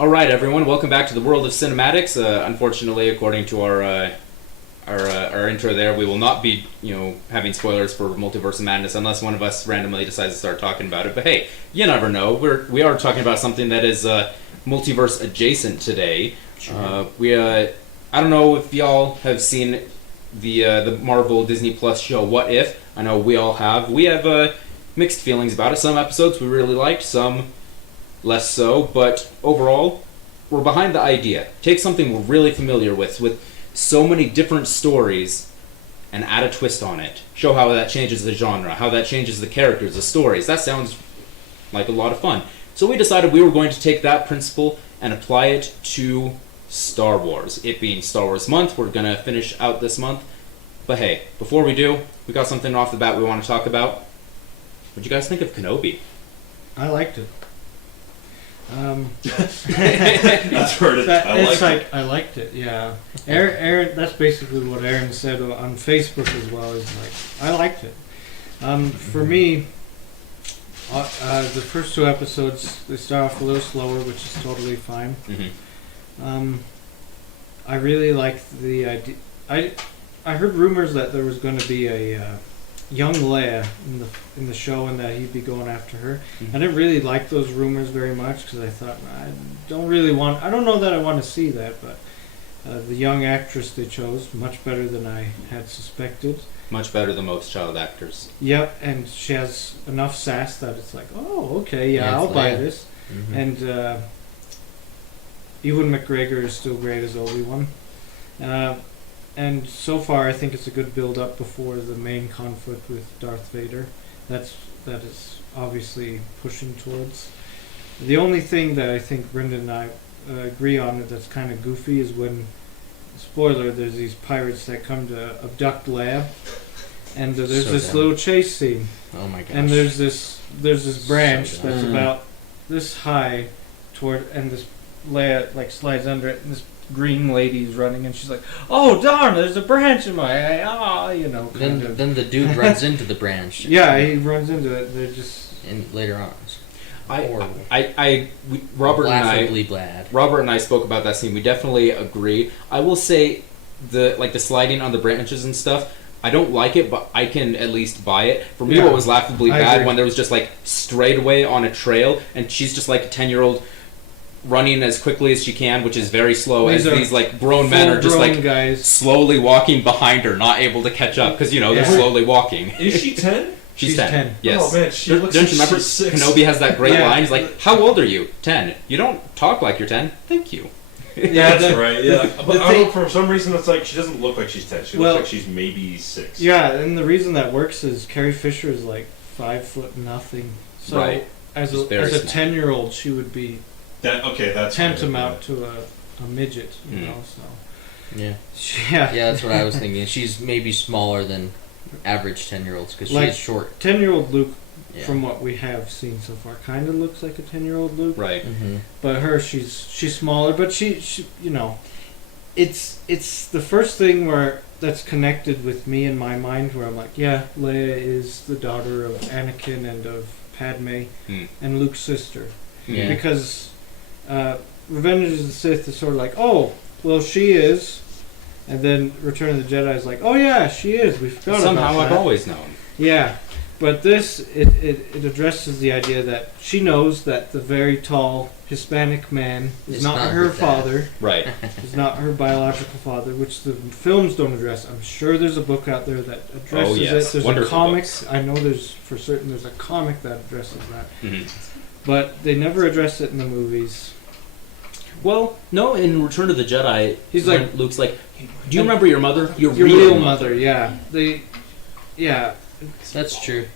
All right, everyone, welcome back to the world of cinematics. Unfortunately, according to our intro there, we will not be, having spoilers for Multiverse of Madness unless one of us randomly decides to start talking about it. But hey, you never know. We are talking about something that is multiverse adjacent today. Sure. I don't know if y'all have seen the Marvel Disney Plus show What If. I know we all have. We have mixed feelings about it. Some episodes we really liked, some less so, but overall, we're behind the idea. Take something we're really familiar with so many different stories, and add a twist on it. Show how that changes the genre, how that changes the characters, the stories. That sounds like a lot of fun. So we decided we were going to take that principle and apply it to Star Wars. It being Star Wars month, we're going to finish out this month. But hey, before we do, we got something off the bat we want to talk about. What'd you guys think of Kenobi? I liked it. That's heard it. I liked it. Yeah, Aaron. That's basically what Aaron said on Facebook as well. Is like I liked it. For me, the first two episodes they start off a little slower, which is totally fine. Mm-hmm. I really liked the idea. I heard rumors that there was going to be a young Leia in the show and that he'd be going after her. Mm-hmm. I didn't really like those rumors very much because I thought I don't know that I want to see that, but the young actress they chose, much better than I had suspected. Much better than most child actors. Yep, and she has enough sass that it's like, oh, okay, yeah, I'll buy this. Mm-hmm. And Ewan McGregor is still great as Obi-Wan. And so far, I think it's a good build-up before the main conflict with Darth Vader. That is obviously pushing towards. The only thing that I think Brendan and I agree on that's kind of goofy is when, spoiler, there's these pirates that come to abduct Leia, and there's this little chase scene. Oh my gosh! And there's this branch that's about this high and this Leia slides under it, and this green lady's running, and she's like, "Oh darn! There's a branch in my eye." Then the dude runs into the branch. Yeah, he runs into it. They're just later on. Robert and I spoke about that scene. We definitely agree. I will say the sliding on the branches and stuff. I don't like it, but I can at least buy it. For me, what was laughably bad when there was just straightaway on a trail, and she's just like a 10-year-old. Running as quickly as she can, which is very slow, as these grown men are just guys. Slowly walking behind her, not able to catch up because they're slowly walking. Is she 10? She's 10. Yes. Oh man, she looks. Don't like you remember? She's 6. Kenobi has that great line. He's like, "How old are you? 10. You don't talk like you're 10. Thank you." Yeah, that's right. Yeah, but I don't know, for some reason it's she doesn't look like she's 10. She looks like she's maybe 6. Yeah, and the reason that works is Carrie Fisher is 5 foot nothing. So right. As a 10-year-old, she would be. That's tantamount to a midget, you know. So yeah, that's what I was thinking. She's maybe smaller than average 10-year-olds because she's short. 10-year-old Luke, from what we have seen so far, kind of looks like a 10-year-old Luke. Right. Mm-hmm. But she's smaller. But she it's the first thing that's connected with me in my mind where I'm like, yeah, Leia is the daughter of Anakin and of Padme and Luke's sister. Yeah. Because Revenge of the Sith is sort of like, oh, well, she is. And then Return of the Jedi is like, oh, yeah, she is. We forgot about that. Somehow I've always known. Yeah. But this, it addresses the idea that she knows that the very tall Hispanic man is not her father. Right. Is not her biological father, which the films don't address. I'm sure there's a book out there that addresses it. There's wonderful a comic. Books. I know there's a comic that addresses that. Mm-hmm. But they never address it in the movies. Well, no, in Return of the Jedi, he's like, Luke's like, do you remember your mother? Your real mother, yeah. That's true.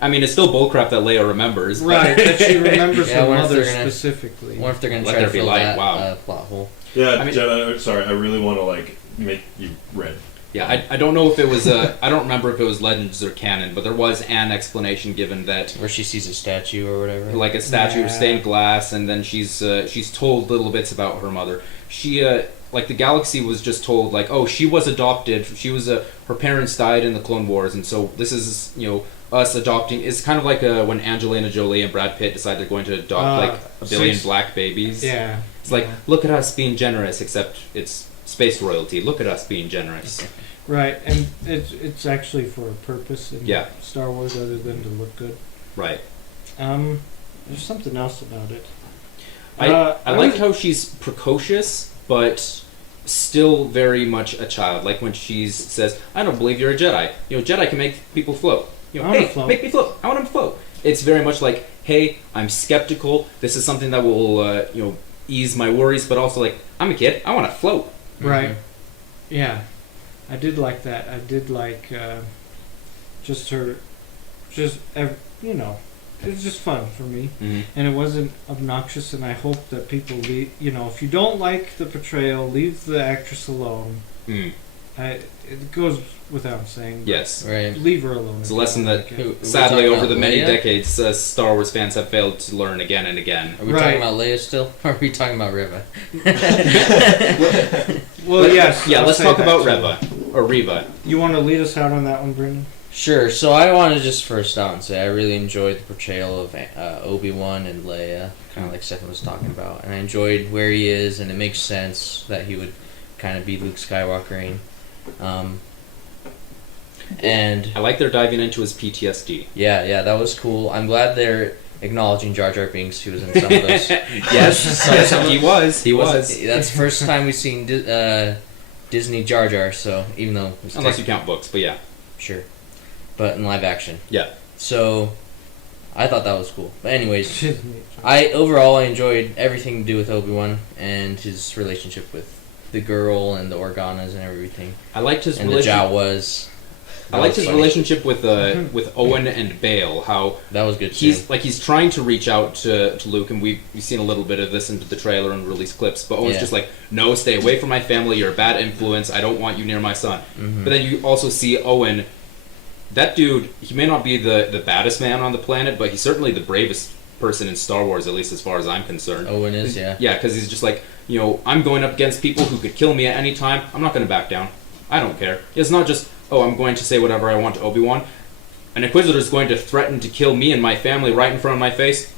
I mean, it's still bullcrap that Leia remembers. Right, that she remembers her mother specifically. What if they're going to try to fill that plot hole? Yeah, Jedi, sorry, I really want to, make you red. Yeah, I don't know if it was I don't remember if it was Legends or canon, but there was an explanation given that where she sees a statue or whatever, like a statue of stained glass, and then she's told little bits about her mother. She the galaxy was just told oh, she was adopted. She was her parents died in the Clone Wars, and so this is us adopting. It's kind of like when Angelina Jolie and Brad Pitt decide they're going to adopt like a billion black babies. Yeah. It's like, look at us being generous, except it's space royalty. Look at us being generous. Right, and it's actually for a purpose in Yeah. Star Wars other than to look good. Right. There's something else about it. I like how she's precocious, but still very much a child. Like when she says, "I don't believe you're a Jedi. You know, Jedi can make people float. You know, I wanna hey, float. make me float. I want to float." It's very much like, "Hey, I'm skeptical. This is something that will, ease my worries." But also like, I'm a kid. I want to float. Right. Yeah. I did like that. I did like just her, it was just fun for me, and it wasn't obnoxious. And I hope that people leave. If you don't like the portrayal, leave the actress alone. It goes without saying. Yes. Right. Leave her alone. It's a lesson that, We're sadly, talking over about the many Leia? decades, Star Wars fans have failed to learn again and again. Are we Right. talking about Leia still? Or are we talking about Riva? Well, yes. Yeah, I'll let's say talk that about too. Reva. Or Reva. You want to lead us out on that one, Brendan? Sure. So I want to just first out and say I really enjoyed the portrayal of Obi-Wan and Leia, kind of like Stefan was talking about, and I enjoyed where he is, and it makes sense that he would kind of be Luke Skywalkering. And I like they're diving into his PTSD. yeah, that was cool. I'm glad they're acknowledging Jar Jar Binks, who was in some of those. yes, he was. He was. That's the first time we've seen Disney JarJar. So even though it's Unless you count books, but yeah. sure, but in live action. Yeah. So I thought that was cool. But anyways, overall I enjoyed everything to do with Obi-Wan and his relationship with the girl and the Organas and everything. I liked his and the Jawas. I liked his relationship with Owen and Bale. How that was good too. He's trying to reach out to Luke, and we've seen a little bit of this into the trailer and released clips. But Owen's just like, "No, stay away from my family. You're a bad influence. I don't want you near my son." But then you also see Owen. That dude, he may not be the baddest man on the planet, but he's certainly the bravest person in Star Wars, at least as far as I'm concerned. Owen is, yeah. Yeah, because he's just like, I'm going up against people who could kill me at any time. I'm not going to back down. I don't care. It's not just, I'm going to say whatever I want to Obi-Wan. An Inquisitor is going to threaten to kill me and my family right in front of my face.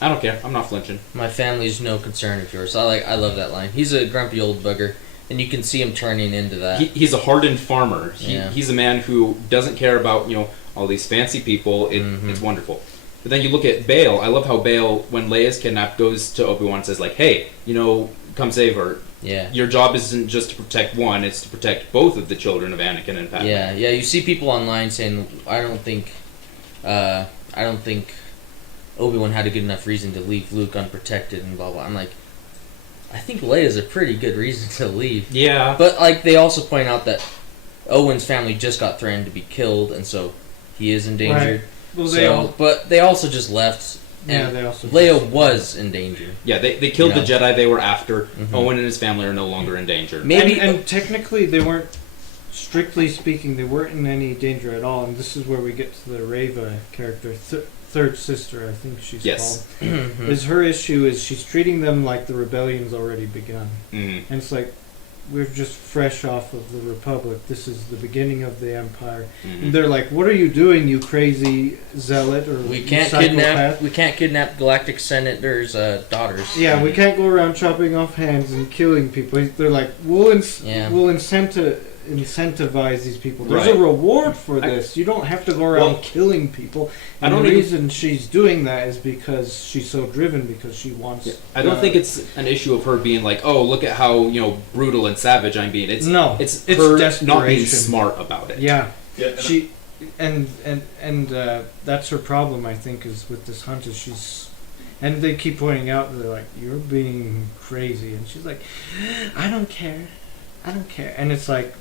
I don't care. I'm not flinching. My family's no concern of yours. I love that line. He's a grumpy old bugger, and you can see him turning into that. He's a hardened farmer. He's a man who doesn't care about all these fancy people. It's wonderful. But then you look at Bale. I love how Bale, when Leia's kidnapped, goes to Obi-Wan and says like, "Hey, come save her. Yeah. Your job isn't just to protect one; it's to protect both of the children of Anakin and Padme." Yeah. You see people online saying, "I don't think Obi-Wan had a good enough reason to leave Luke unprotected," and blah blah. I'm like, I think Leia's a pretty good reason to leave. Yeah. But like they also point out that Owen's family just got threatened to be killed, and so he is endangered. Right. Well, but they also just left. Yeah, they also. Leia was in danger. Yeah, they killed the Jedi they were after. Owen and his family are no longer in danger. Maybe, and technically they weren't. Strictly speaking, they weren't in any danger at all, and this is where we get to the Reva character, third sister, I think she's called. Is her issue is she's treating them like the rebellion's already begun, and it's like we're just fresh off of the Republic. This is the beginning of the Empire, and they're like, "What are you doing, you crazy zealot or we can't psychopath? We can't kidnap Galactic Senators' daughters. Yeah, we can't go around chopping off hands and killing people." They're like, "We'll incentivize these people. There's a reward for this. You don't have to go around killing people." And the reason she's doing that is because she's so driven, because she wants. Yeah. I don't think it's an issue of her being like, "Oh, look at how brutal and savage I'm being." It's her not being smart about it. Yeah, she and that's her problem. I think is with this hunt is she's. And they keep pointing out, they're like, "You're being crazy," and she's like, "I don't care. I don't care." And it's like,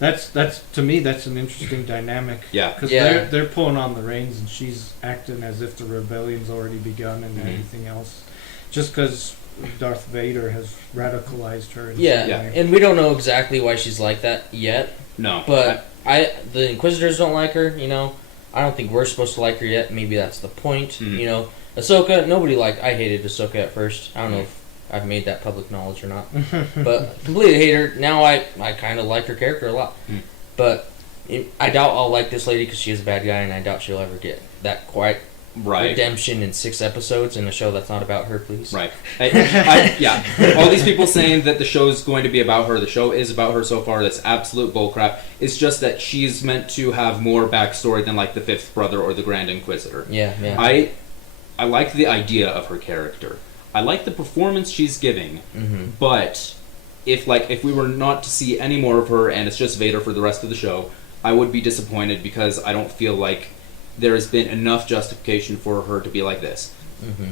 that's to me that's an interesting dynamic. Yeah, because they're pulling on the reins, and she's acting as if the rebellion's already begun and everything else, just because Darth Vader has radicalized her. And we don't know exactly why she's like that yet. No, but the Inquisitors don't like her. I don't think we're supposed to like her yet. Maybe that's the point. Ahsoka, I hated Ahsoka at first. I don't know if I've made that public knowledge or not. But completely hate her. Now I kind of like her character a lot. But I doubt I'll like this lady because she is a bad guy, and I doubt she'll ever get that quite redemption in 6 episodes in a show that's not about her, please. Right. Yeah. All these people saying that the show is going to be about her, the show is about her so far, that's absolute bullcrap. It's just that she's meant to have more backstory than like the Fifth Brother or the Grand Inquisitor. Yeah, yeah. I like the idea of her character. I like the performance she's giving, but if we were not to see any more of her and it's just Vader for the rest of the show, I would be disappointed because I don't feel like there has been enough justification for her to be like this.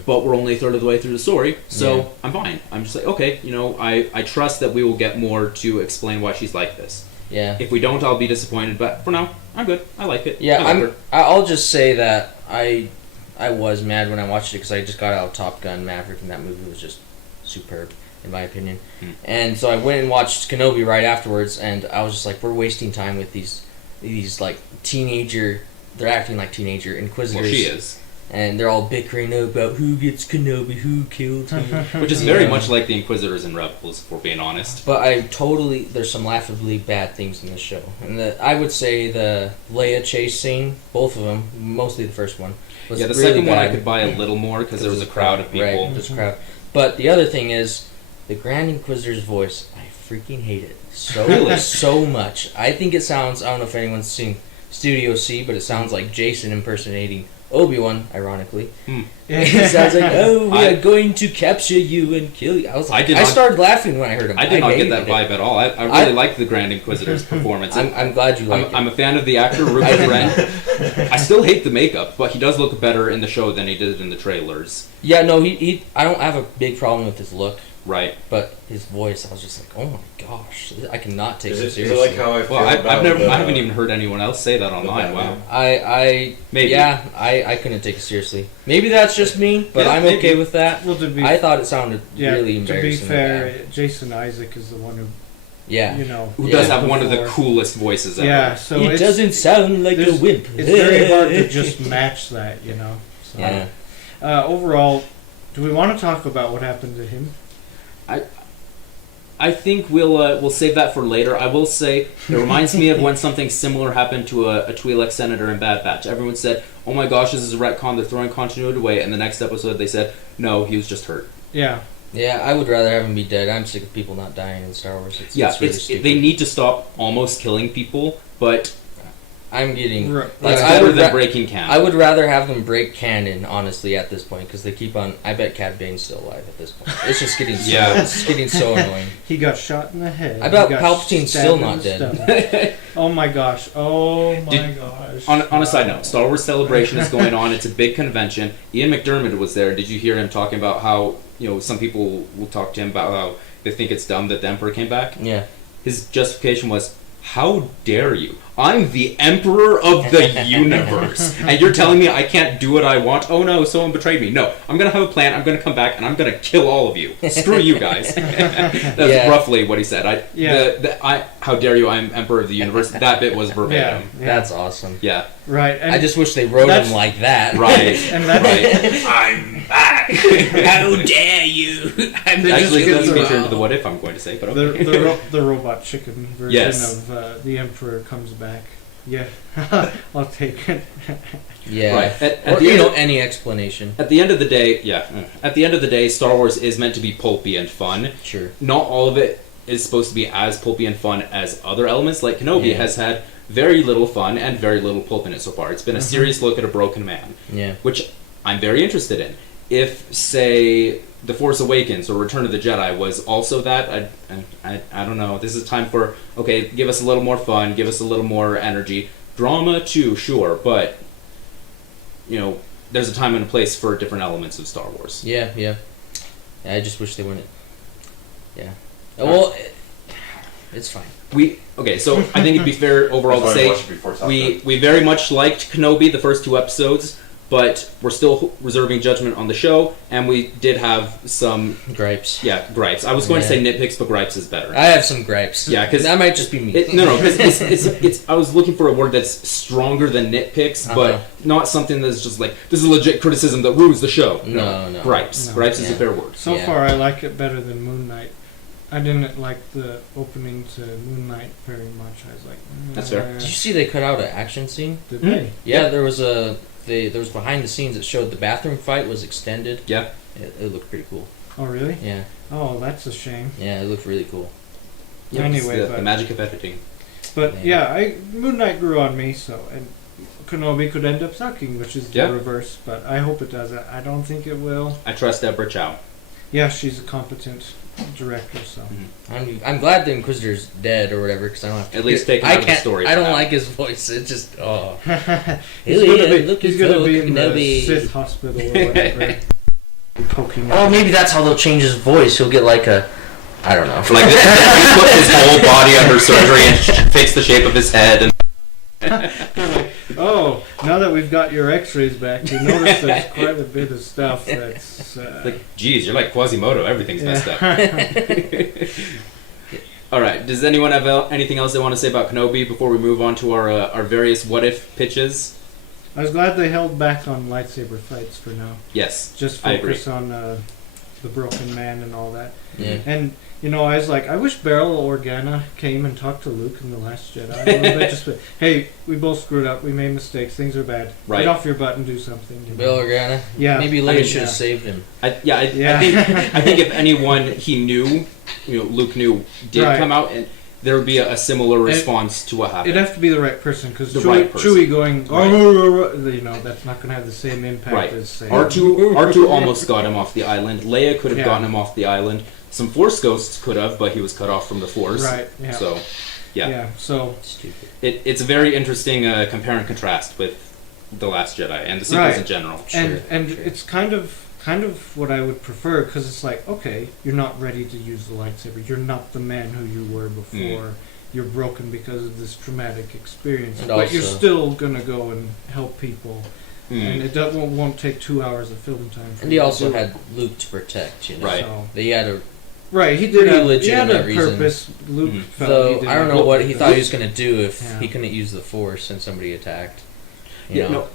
But we're only a third of the way through the story, so I'm fine. I'm just like, okay, I trust that we will get more to explain why she's like this. Yeah. If we don't, I'll be disappointed, but for now, I'm good. I like it. Yeah, I'll just say that I was mad when I watched it because I just got out of Top Gun Maverick, and that movie was just superb, in my opinion. And so I went and watched Kenobi right afterwards, and I was just like, we're wasting time with these like teenager. They're acting like teenager inquisitors. Well, she is. And they're all bickering about who gets Kenobi, who killed him. Which is very much like the Inquisitors and Rebels, if we're being honest. But there's some laughably bad things in this show. And I would say the Leia chase scene, both of them, mostly the first one, was the really second one bad. I could buy a little more because there was a crowd of people. Right, there's a crowd. But the other thing is, the Grand Inquisitor's voice, I freaking hate it so much. I think it sounds, I don't know if anyone's seen Studio C, but it sounds like Jason impersonating Obi-Wan, ironically. It sounds like, we are going to capture you and kill you. I started laughing when I heard him. I did not get that vibe at all. I really liked the Grand Inquisitor's performance. I'm glad you liked it. I'm a fan of the actor, Rupert Grint. I still hate the makeup, but he does look better in the show than he did in the trailers. Yeah, no, I don't have a big problem with his look. Right. But his voice, I was just like, oh my gosh, I cannot take it seriously. Is it like how I feel I haven't even heard anyone else say that online. Wow. Maybe. Yeah, I couldn't take it seriously. Maybe that's just me, but I'm okay with that. Well, I thought it sounded really embarrassing. To be fair, Jason Isaac is the one who, who does have one of the coolest voices ever. Yeah, so he doesn't sound like a wimp. It's very hard to just match that, So, yeah. Overall, do we want to talk about what happened to him? I think we'll save that for later. I will say it reminds me of when something similar happened to a Twi'lek senator in Bad Batch. Everyone said, "Oh my gosh, this is a retcon. They're throwing continuity away." And the next episode, they said, "No, he was just hurt." Yeah. Yeah, I would rather have him be dead. I'm sick of people not dying in Star Wars. It's really stupid. They need to stop almost killing people, but I'm getting... That's better than breaking canon. I would rather have them break canon, honestly, at this point, because they keep on... I bet Cad Bane's still alive at this point. It's just getting it's getting so annoying. He got shot in the head. I bet Palpatine's still not dead. Oh my gosh. On a side note, Star Wars Celebration is going on. It's a big convention. Ian McDermott was there. Did you hear him talking about how, some people will talk to him about how they think it's dumb that the Emperor came back? Yeah. His justification was, how dare you? I'm the Emperor of the universe. And you're telling me I can't do what I want? Oh no, someone betrayed me. No, I'm going to have a plan. I'm going to come back and I'm going to kill all of you. Screw you guys. That's roughly what he said. How dare you? I'm Emperor of the universe. That bit was verbatim. Yeah. That's awesome. Yeah. Right. And I just wish they wrote him like that. Right. And that's I'm back. How dare you? Actually, it doesn't feature into the what if I'm going to say, but okay. The robot chicken version of the Emperor comes back. Yeah, I'll take it. Yeah, right. Any explanation. At the end of the day, Star Wars is meant to be pulpy and fun. Sure. Not all of it is supposed to be as pulpy and fun as other elements. Like Kenobi has had very little fun and very little pulp in it so far. It's been a serious look at a broken man. Yeah. Which I'm very interested in. If, say, The Force Awakens or Return of the Jedi was also that, I don't know. This is time for, okay, give us a little more fun, give us a little more energy. Drama, too, sure, but, there's a time and a place for different elements of Star Wars. Yeah. I just wish they wouldn't. Yeah. Well, it's fine. So I think it'd be fair overall to say we very much liked Kenobi, the first 2 episodes, but we're still reserving judgment on the show, and we did have some... gripes. Yeah, gripes. I was going to say nitpicks, but gripes is better. I have some gripes. Yeah, because... That might just be me. Because it's... I was looking for a word that's stronger than nitpicks, but not something that's just like, this is legit criticism that ruins the show. No. Gripes. No. Gripes is a fair word. So far, I like it better than Moon Knight. I didn't like the opening to Moonlight very much. I was like, That's fair. Did you see they cut out an action scene? Did they? Yeah, there was behind the scenes that showed the bathroom fight was extended. Yeah. It looked pretty cool. Oh, really? Yeah. Oh, that's a shame. Yeah, it looked really cool. Yeah, Anyway, the magic of editing. But Moon Knight grew on me, so and Kenobi could end up sucking, which is the reverse. But I hope it doesn't. I don't think it will. I trust Deborah Chow. Yeah, she's a competent director, so. I'm glad the Inquisitor's dead or whatever, because I don't have to. At least take him out of the story. I don't like his voice. It just he's gonna be in the Sith hospital or whatever. Poking. Oh, maybe that's how they'll change his voice. He'll get like a, I don't know. Like he put his whole body under surgery and fix the shape of his head. And oh, now that we've got your X-rays back, you notice there's quite a bit of stuff that's. Like, geez, you're like Quasimodo. Everything's messed up. All right. Does anyone have anything else they want to say about Kenobi before we move on to our various what if pitches? I was glad they held back on lightsaber fights for now. Yes, just focus on the broken man and all that. Yeah. And I was like, I wish Beryl Organa came and talked to Luke in The Last Jedi a little bit. Just, hey, we both screwed up. We made mistakes. Things are bad. Right. Get off your butt and do something. Beryl Organa. Yeah. Maybe Leia should have saved him. I think if anyone he knew, Luke knew, did come out, and there would be a similar response to what happened. It'd have to be the right person, because Chewie going, that's not going to have the same impact as say. R2 almost got him off the island. Leia could have gotten him off the island. Some Force ghosts could have, but he was cut off from the Force. Right. Yeah. So, yeah. So stupid. It's a very interesting compare and contrast with The Last Jedi and the sequels in general. And it's kind of what I would prefer, because it's like, okay, you're not ready to use the lightsaber. You're not the man who you were before. You're broken because of this traumatic experience, but you're still gonna go and help people. And it won't take 2 hours of film time. And he also had Luke to protect, Right. So. They had a he did pretty he legitimate had a reason. purpose. Luke felt So he I don't know what he thought he was going gonna do if he couldn't use the Force and somebody attacked.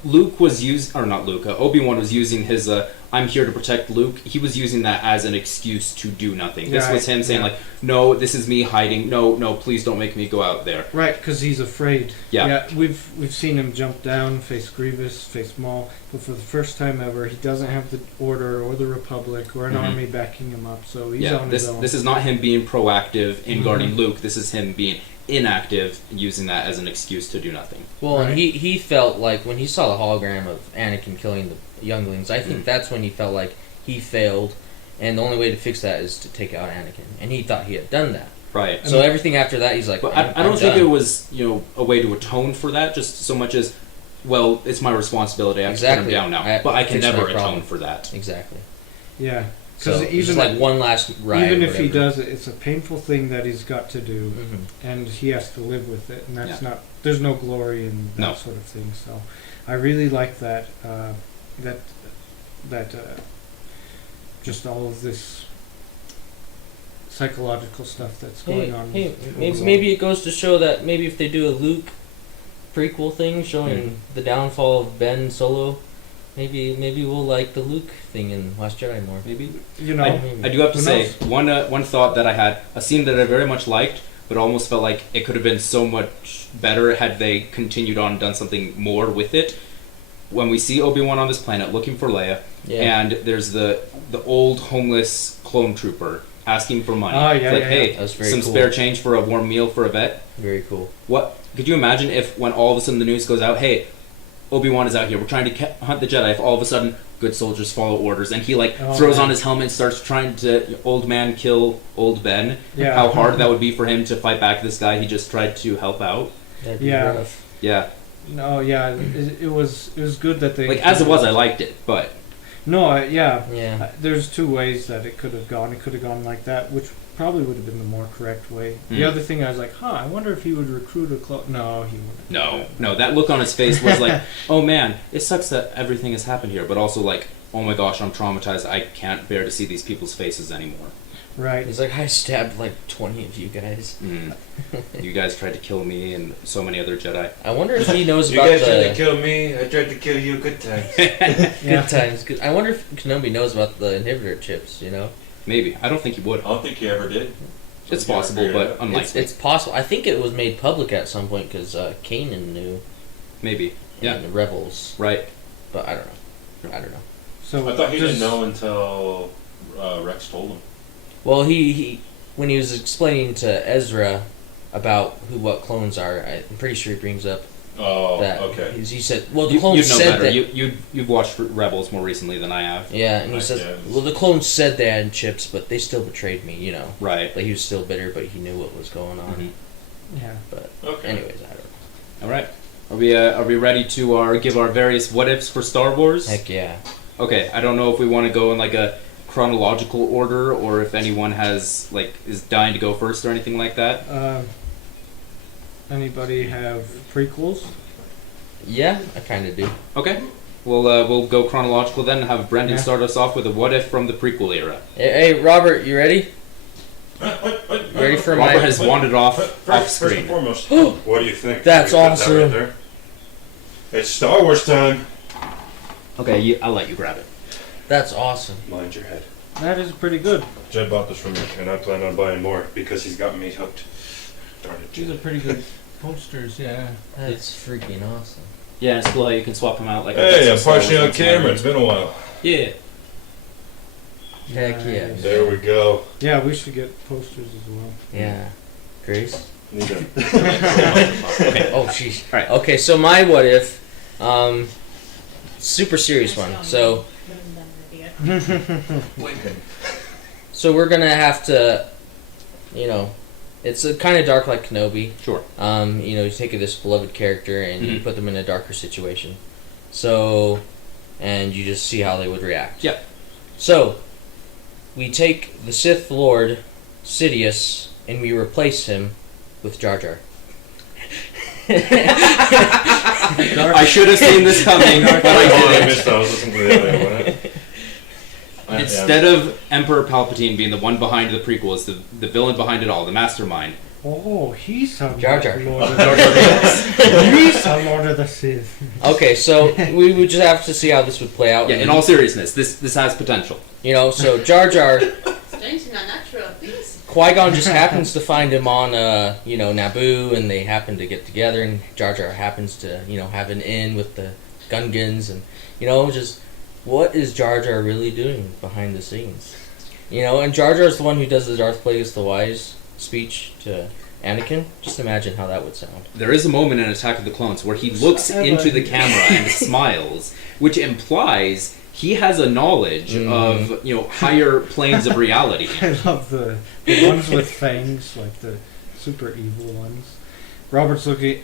Luke was Obi-Wan was using his I'm here to protect Luke. He was using that as an excuse to do nothing. This was him saying like, no, this is me hiding. No, please don't make me go out there. Right, because he's afraid. Yeah. We've seen him jump down, face Grievous, face Maul, but for the first time ever, he doesn't have the Order or the Republic or an army backing him up, so he's on his own. This is not him being proactive in guarding Luke. This is him being inactive, using that as an excuse to do nothing. Well, and he felt like when he saw the hologram of Anakin killing the younglings, I think that's when he felt like he failed, and the only way to fix that is to take out Anakin, and he thought he had done that. Right. So everything after that, he's like, but I don't think it was a way to atone for that, just so much as, well, it's my responsibility. I have to put him down now, but I can never atone for that. Exactly. Yeah. So even like one last ride. Even if he does it, it's a painful thing that he's got to do, and he has to live with it, and that's not. There's no glory in that sort of thing. So, I really like that. Just all of this psychological stuff that's going on. Maybe it goes to show that maybe if they do a Luke prequel thing showing the downfall of Ben Solo. Maybe we'll like the Luke thing in Last Jedi more. Maybe. I do have to say, one thought that I had, a scene that I very much liked, but almost felt like it could have been so much better had they continued on and done something more with it. When we see Obi-Wan on this planet looking for Leia, and there's the old homeless clone trooper asking for money. Hey, some spare change for a warm meal for a vet. Very cool. What could you imagine if when all of a sudden the news goes out, hey, Obi-Wan is out here, we're trying to hunt the Jedi, if all of a sudden good soldiers follow orders, and he throws on his helmet and starts trying to old man kill old Ben. How hard that would be for him to fight back this guy he just tried to help out. That'd be rough. Yeah. No, it was good that they as it was, I liked it, but there's two ways that it could have gone. It could have gone like that, which probably would have been the more correct way. The other thing, I was like, I wonder if he would recruit a clone. No, he wouldn't. No, that look on his face was like, oh man, it sucks that everything has happened here, but also like, oh my gosh, I'm traumatized. I can't bear to see these people's faces anymore. Right. He's like, I stabbed like 20 of you guys. You guys tried to kill me and so many other Jedi. I wonder if he knows about you guys tried to kill me, I tried to kill you. Good times. Good times. I wonder if Kenobi knows about the inhibitor chips, Maybe. I don't think he would. I don't think he ever did. It's possible, but unlikely. It's possible. I think it was made public at some point because Kanan knew. Maybe. Yeah. And the rebels. Right. But I don't know. So I thought he didn't know until Rex told him. Well, he when he was explaining to Ezra about what clones are, I'm pretty sure he brings up that. Okay. He said, well, the You clones know said better. that. You've watched Rebels more recently than I have. Yeah, and he says, well, the clones said they had chips, but they still betrayed me, you know. Right. Like, he was still bitter, but he knew what was going on. Mm-hmm. Yeah. But, Okay. anyways, I don't know. All right. Are we ready to give our various what ifs for Star Wars? Heck yeah. Okay. I don't know if we want to go in like a chronological order or if anyone is dying to go first or anything like that. Anybody have prequels? Yeah, I kind of do. Okay. We'll go chronological then and have Brendan Yeah. start us off with a what if from the prequel era. Hey, Robert, you ready? What? Ready for Robert my... has wandered off First and screen. foremost, what do you think? That's Can we put that awesome. right there? It's Star Wars time. Okay, I'll let you grab it. That's awesome. Mind your head. That is pretty good. Jed bought this for me, and I plan on buying more because he's got me hooked. Darn it, These are Jed. pretty good posters. Yeah. That's freaking awesome. Yeah, it's cool how you can swap them out like. Hey, I'm partially on camera. It's been a while. Yeah. Heck yeah. Nice. There we go. Yeah, we should get posters as well. Yeah. Grace? Need them. Okay. Oh, sheesh. Alright. Okay, so my what if, super serious one. So we're gonna have to, it's kind of dark like Kenobi. Sure. You take this beloved character and you Mhm. put them in a darker situation. So, and you just see how they would react. Yeah. So, we take the Sith Lord, Sidious, and we replace him with Jar Jar. I should have seen this coming, but I I didn't. missed that. I was listening to the other one. Instead of Emperor Palpatine being the one behind the prequels, the villain behind it all, the mastermind. Oh, he's a Jar Jar. Lord of Jar the Jar Binks. He's a Lord of the Sith. Okay, so we would just have to see how this would play out. Yeah, in all seriousness, this has potential. So Jar Jar, Strange and unnatural things. Qui-Gon just happens to find him on, Naboo, and they happen to get together, and Jar Jar happens to, have an in with the Gungans, and, just what is Jar Jar really doing behind the scenes? And Jar Jar's the one who does the Darth Plagueis the Wise speech to Anakin. Just imagine how that would sound. There is a moment in Attack of the Clones where he looks into the camera and smiles, which implies he has a knowledge of higher planes of reality. I love the ones with fangs, like the super evil ones. Robert's looking.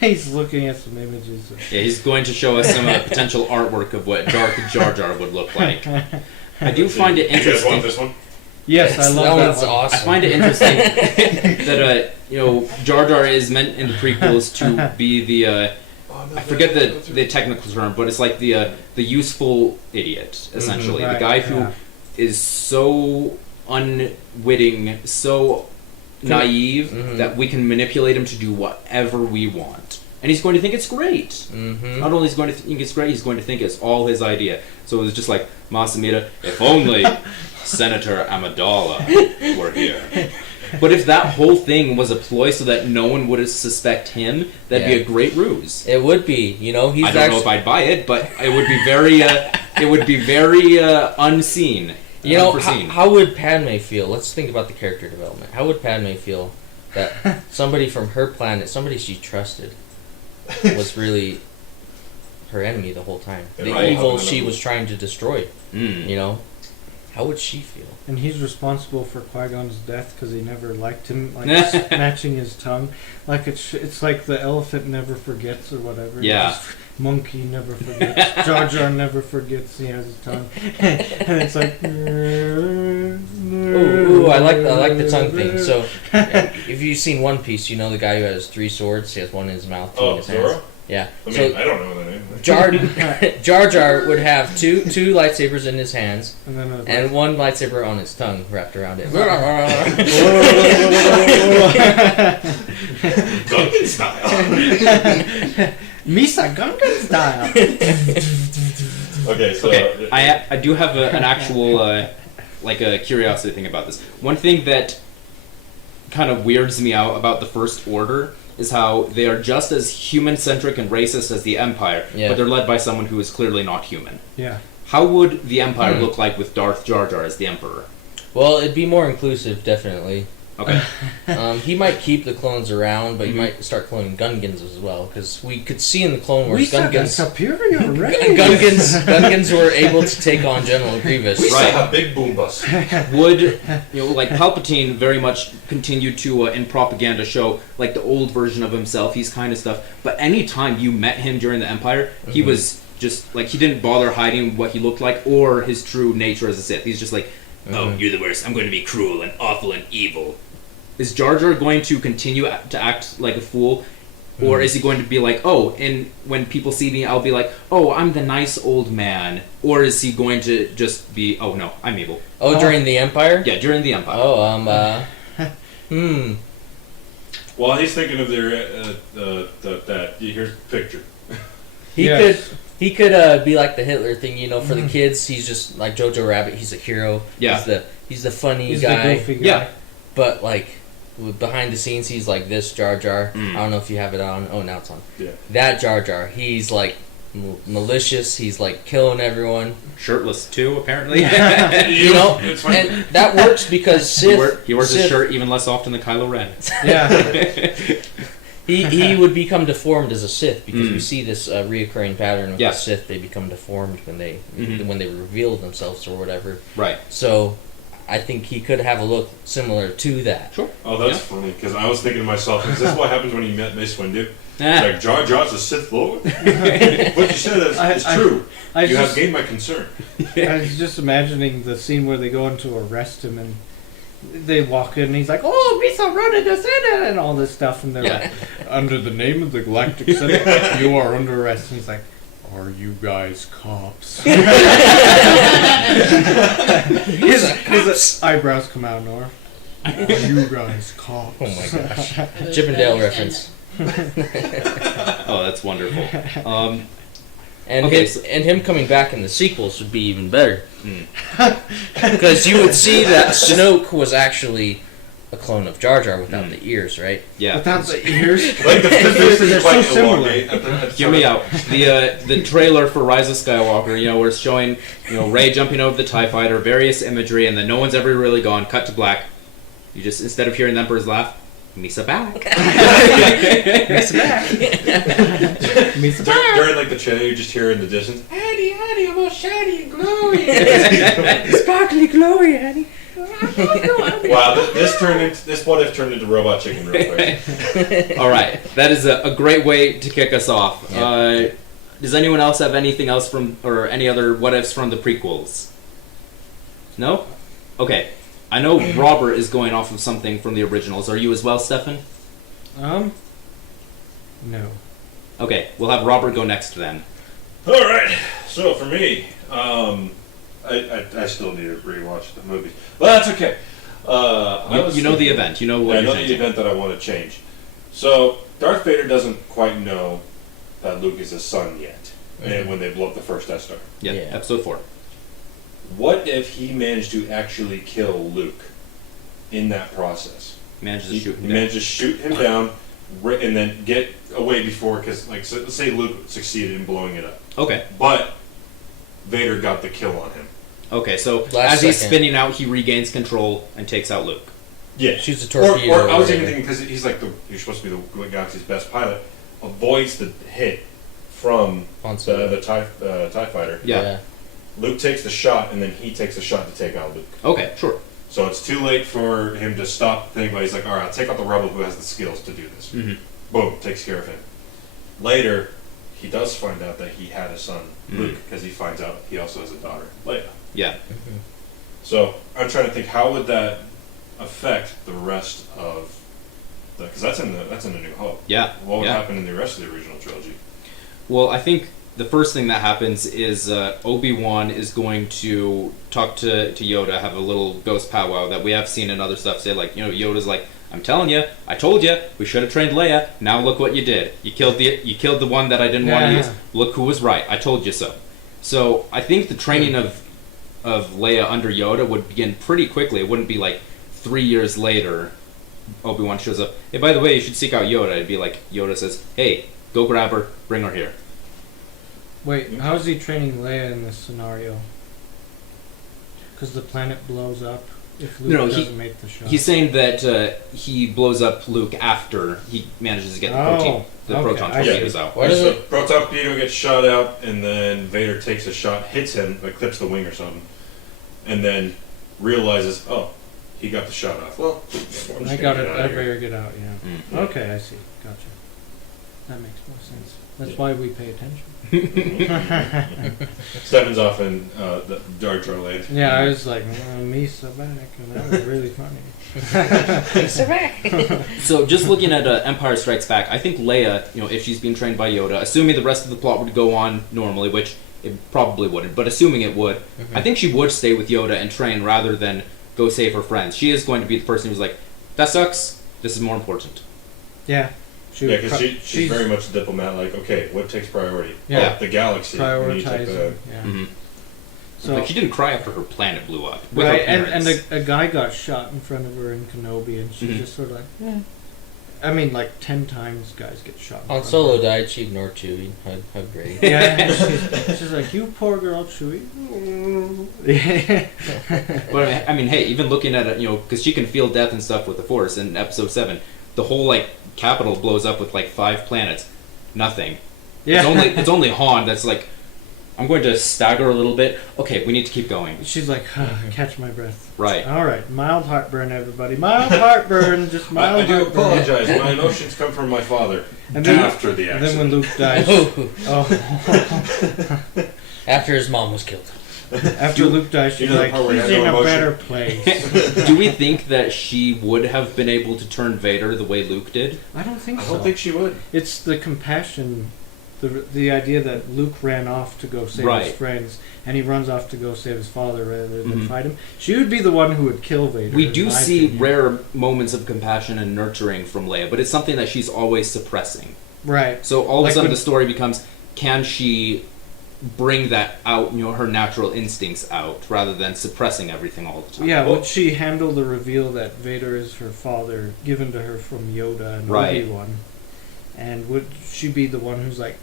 He's looking at some images. Yeah, he's going to show us some potential artwork of what Dark Jar Jar would look like. I do find it You guys want interesting. this one? Yes, I love that one's one. awesome. I find it interesting that Jar Jar is meant in the prequels to be the I forget the technical term, but it's like the useful idiot essentially, Right, the guy who is so unwitting, so naive that we can manipulate him to do whatever we want, and he's going to think it's great. Mm-hmm. Not only is he going to think it's great, he's going to think it's all his idea. So it was just like, Masamita, if only Senator Amidala were here. But if that whole thing was a ploy so that no one would suspect him, that'd be a great ruse. It would be, he's I don't know if I'd buy it, but it would be very, unseen. Unforeseen. How would Padme feel? Let's think about the character development. How would Padme feel that somebody from her planet, somebody she trusted, was really her enemy the whole time? The Right. evil she was trying to destroy. Mm. How would she feel? And he's responsible for Qui-Gon's death because he never liked him, like snatching his tongue. Like it's like the elephant never forgets or whatever. Yeah. Just monkey never forgets. Jar Jar never forgets he has his tongue. And it's like. Ooh, I like the tongue thing. So, if you've seen One Piece, you know the guy who has 3 swords. He has one in his mouth, 2 in his hands. Zoro? Yeah. I mean, So I don't know the name. Jar Jar would have two lightsabers in his hands And then and one lightsaber on his tongue wrapped around it. Gungan style. Misa Gungan style. Okay, so Okay, I do have an actual a curiosity thing about this. One thing that kind of weirds me out about the First Order is how they are just as human-centric and racist as the Empire, but they're led by someone who is clearly not human. Yeah. How would the Empire look like with Darth Jar Jar as the Emperor? Well, it'd be more inclusive, definitely. Okay. He might keep the clones around, but he might start cloning Gungans as well, because we could see in the Clone Wars Gungans superior race. Gungans were able to take on General Grievous. We still have big boom bus. Would Palpatine very much continue to in propaganda show like the old version of himself? He's kind of stuff, but anytime you met him during the Empire, he was just like he didn't bother hiding what he looked like or his true nature as a Sith. He's just like, oh, you're the worst. I'm going to be cruel and awful and evil. Is Jar Jar going to continue to act like a fool? Or is he going to be like, oh, and when people see me, I'll be like, oh, I'm the nice old man? Or is he going to just be, oh, no, I'm evil? Oh, during the Empire? Yeah, during the Empire. Oh, Well, he's thinking of their, that, here's a picture. He could be like the Hitler thing, you know, for the kids. He's just like Jojo Rabbit. He's a hero. Yeah. He's the funny He's guy. the goofy guy. Yeah. But like behind the scenes, he's like this Jar Jar. I don't know if you have it on. Oh, now it's on. Yeah. That Jar Jar. He's like malicious. He's like killing everyone. Shirtless too, apparently. You know, and that works because Sith. He wears his shirt even less often than Kylo Ren. Yeah. He would become deformed as a Sith because we see this reoccurring pattern with the Sith. They become deformed when they reveal themselves or whatever. Right. So I think he could have a look similar to that. Sure. Oh, that's funny, because I was thinking to myself, is this what happens when you met Mace Windu? Ah. Like, Jar Jar's a Sith Lord? What you said is true. You have gained my concern. I was just imagining the scene where they go in to arrest him and they walk in and he's like, oh, Misa running us in and all this stuff. And they're like, under the name of the Galactic Senate, you are under arrest. And he's like, are you guys cops? His eyebrows come out, Nora. Are you guys cops? Oh my gosh. Chip and Dale reference. Oh, that's wonderful. And Okay, him coming back in the sequels would be even better. Because you would see that Snoke was actually a clone of Jar Jar without the ears, right? Yeah. Without the ears? Like, this is They're quite so similar. elongate. Hear me out. The trailer for Rise of Skywalker, you know, where it's showing, you know, Rey jumping over the TIE fighter, various imagery, and then no one's ever really gone. Cut to black. You just, instead of hearing the Emperor's laugh, Misa back. Misa back. Misa back. During like the trailer, you just hear in the distance, Annie, I'm all shiny and glowy. Sparkly glory, Annie. wow, this what if turned into Robot Chicken real quick. All right, that is a great way to kick us off. Yep. Does anyone else have anything else from, or any other what ifs from the prequels? No? Okay. I know Robert is going off of something from the originals. Are you as well, Stefan? No. Okay, we'll have Robert go next then. All right, so for me, I still need to rewatch the movie, but that's okay. You know the event. You know what I you're know the changing. event that I want to change. So Darth Vader doesn't quite know that Luke is his son yet, and when they blow up the first Death Star. Yeah, Yeah. episode 4. What if he managed to actually kill Luke in that process? Manages to He shoot him down. managed to shoot him down, and then get away before, because like so, let's say Luke succeeded in blowing it up, Okay. but Vader got the kill on him. Okay, so Last as he's second. spinning out, he regains control and takes out Luke. Yeah, Shoots a torpedo. Or I was or even whatever. thinking, because he's like you're supposed to be the galaxy's best pilot, avoids the hit from Han Solo. the TIE fighter. Yeah. Luke takes the shot, and then he takes the shot to take out Luke. Okay, sure. So it's too late for him to stop the thing, but he's like, all right, I'll take out the rebel who has the skills to do this. Mhm. Boom, takes care of him. Later, he does find out that he had a son, Luke, because he finds out he also has a daughter, Leia. Yeah. So I'm trying to think, how would that affect the rest of the? Because that's in the New Hope. Yeah. What would yeah. happen in the rest of the original trilogy? Well, I think the first thing that happens is Obi-Wan is going to talk to Yoda, have a little ghost powwow that we have seen in other stuff. Say, like, you know, Yoda's like, I'm telling you, I told you, we should have trained Leia. Now look what you did. You killed the one that I didn't want to use. Look who was right. I told you so. So I think the training of Leia under Yoda would begin pretty quickly. It wouldn't be like 3 years later Obi-Wan shows up, hey, by the way, you should seek out Yoda. It'd be like Yoda says, hey, go grab her, bring her here. Wait, how is he training Leia in this scenario? Because the planet blows up if Luke doesn't make the shot. He's saying that he blows up Luke after he manages to get the proton torpedoes out. So proton torpedo gets shot out, and then Vader takes a shot, hits him, like clips the wing or something, and then realizes, oh, he got the shot off. Well, I better get out. Yeah. Mm-hmm. Okay, I see. Gotcha. That makes more sense. That's why we pay attention. Stefan's off in the Dark Troll land. Yeah, I was like, me so back, and that was really funny. So just looking at Empire Strikes Back, I think Leia, if she's being trained by Yoda, assuming the rest of the plot would go on normally, which it probably wouldn't, but assuming it would, I think she would stay with Yoda and train rather than go save her friends. She is going to be the person who's like, that sucks, this is more important. Yeah. Because she's very much a diplomat, like, okay, what takes priority? Yeah. Oh, the galaxy. Prioritizing. Yeah. Mm-hmm. So, like, she didn't cry after her planet blew up. With right, her and a guy got shot in front of her in Kenobi, and she's just sort of like, I mean, like 10 times guys get shot. Han Solo died, she ignored Chewie. How great. Yeah, she's like, you poor girl, Chewie. But I mean, hey, even looking at it, because she can feel death and stuff with the Force in Episode 7, the whole, capital blows up with, 5 planets. Nothing. Yeah. It's only Han that's like, I'm going to stagger a little bit. Okay, we need to keep going. She's like, catch my breath. Right. All right, mild heartburn, everybody. Mild heartburn, just mild I do heartburn. apologize. My emotions come from my father. And then, after the and accident. then when Luke dies, After his mom was killed. after Luke dies, she's like, he's in a better place. Do we think that she would have been able to turn Vader the way Luke did? I don't think I so. don't think she would. It's the compassion, the idea that Luke ran off to go save his friends, and he runs off to go save his father rather than fight him. She would be the one who would kill Vader. We do see rare moments of compassion and nurturing from Leia, but it's something that she's always suppressing. Right. So all of a sudden the story becomes, can she bring that out, her natural instincts out, rather than suppressing everything all the time? Yeah, would she handle the reveal that Vader is her father, given to her from Yoda and Obi-Wan? And would she be the one who's like,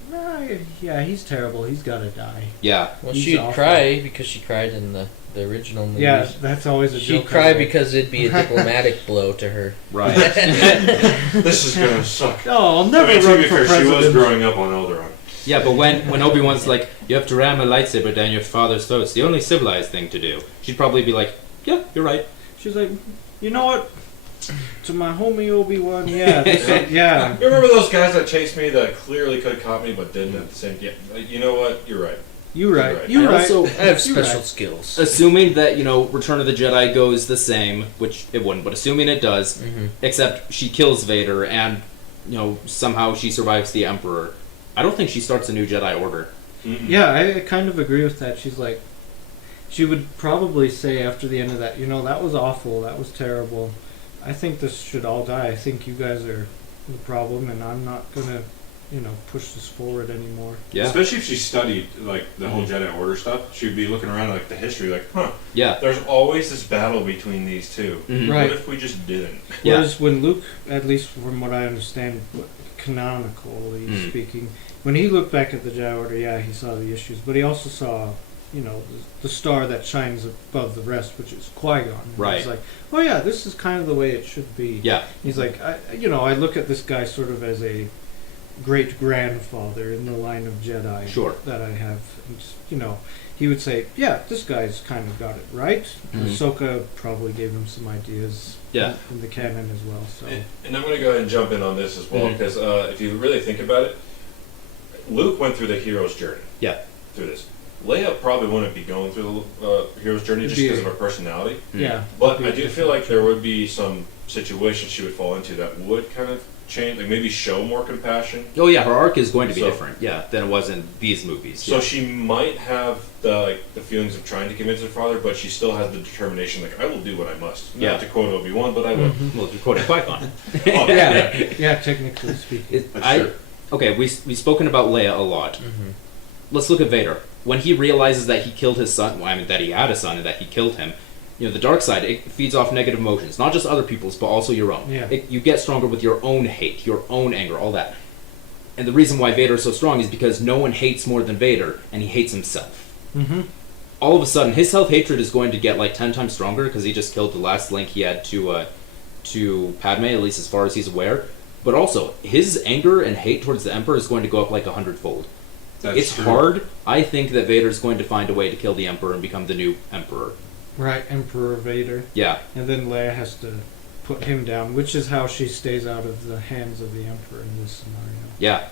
yeah, he's terrible, he's gotta die? Yeah. Well, He's she'd awful. cry because she cried in the original movies. Yeah, that's always a joke. She'd cry because it'd be a diplomatic blow to her. Right. This is gonna suck. Oh, I'll never run to be for fair, president. she was growing up on Alderaan. Yeah, but when Obi-Wan's like, you have to ram a lightsaber down your father's throat, it's the only civilized thing to do, she'd probably be like, yeah, you're right. She's like, you know what? To my homie Obi-Wan, yeah. Yeah. You remember those guys that chased me that clearly could have caught me but didn't at the same time? Yeah, you know what? You're right. You're right. Right. You're I right. also I have You're special right. skills. Assuming that, Return of the Jedi goes the same, which it wouldn't, but assuming it does, except she kills Vader and, somehow she survives the Emperor, I don't think she starts a new Jedi Order. Mm-mm. Yeah, I kind of agree with that. She's like, she would probably say after the end of that, that was awful, that was terrible. I think this should all die. I think you guys are the problem, and I'm not gonna, push this forward anymore. Yeah. Especially if she studied the whole Jedi Order stuff, she'd be looking around the history, Yeah. there's always this battle between these two. Mhm. Right. What if we just didn't? Yeah. Whereas when Luke, at least from what I understand, canonically speaking, when he looked back at the Jedi Order, yeah, he saw the issues, but he also saw, the star that shines above the rest, which is Qui-Gon. And Right. He's like, oh yeah, this is kind of the way it should be. Yeah. He's like, I look at this guy sort of as a great-grandfather in the line of Jedi Sure. that I have. And, he would say, yeah, this guy's kind of got it right. Ahsoka probably gave him some ideas in the canon as well. So. And I'm going to go ahead and jump in on this as well, because if you really think about it, Luke went through the hero's journey. Yeah. Through this. Leia probably wouldn't be going through the hero's journey just because of her personality. Yeah. But I do feel like there would be some situations she would fall into that would kind of change, maybe show more compassion. Oh yeah, her arc is going to be different, than it was in these movies. So she might have the feelings of trying to convince her father, but she still has the determination, I will do what I must. Not to quote Obi-Wan, but I will. Well, to quote Qui-Gon. Yeah, technically speaking. Okay, we've spoken about Leia a lot. Let's look at Vader. When he realizes that he killed his son, that he had a son and that he killed him, the dark side, it feeds off negative emotions, not just other people's, but also your own. Yeah. You get stronger with your own hate, your own anger, all that. And the reason why Vader is so strong is because no one hates more than Vader, and he hates himself. Mm-hmm. All of a sudden, his self-hatred is going to get like 10 times stronger because he just killed the last link he had to Padme, at least as far as he's aware. But also, his anger and hate towards the Emperor is going to go up like 100-fold. It's true. hard. I think that Vader's going to find a way to kill the Emperor and become the new Emperor. Right, Emperor Vader. Yeah. And then Leia has to put him down, which is how she stays out of the hands of the Emperor in this scenario. Yeah.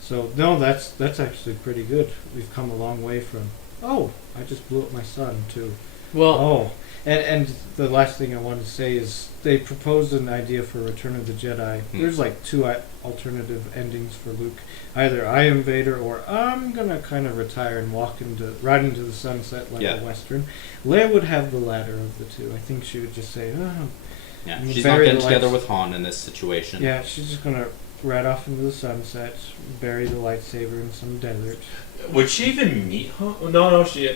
So, no, that's actually pretty good. We've come a long way from, oh, I just blew up my son, to, Well, oh. And the last thing I wanted to say is they proposed an idea for Return of the Jedi. There's like two alternative endings for Luke. Either I am Vader or I'm going to kind of retire and ride into the sunset like a Western. Leia would have the latter of the two. I think she would just say, oh. Yeah. She's not getting together with Han in this situation. Yeah, she's just going to ride off into the sunset, bury the lightsaber in some desert. Would she even meet Han? No, she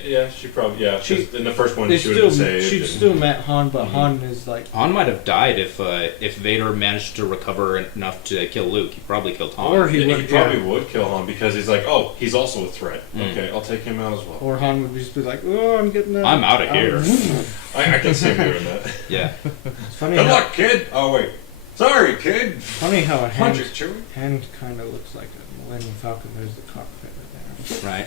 probably, 'cause in the first one she would say... She still met Han, but Han is like... Han might have died if Vader managed to recover enough to kill Luke. He probably killed Han. Or he probably would kill Han because he's like, oh, he's also a threat. Okay, I'll take him out as well. Or Han would just be like, oh, I'm getting out. I'm out of here. I can see him doing that. Yeah. It's funny Good how, luck, kid! Oh, wait. Sorry, kid! funny how a Punch hand, it, Chewie. hand kind of looks like a Millennium Falcon. There's the cockpit right there. Right.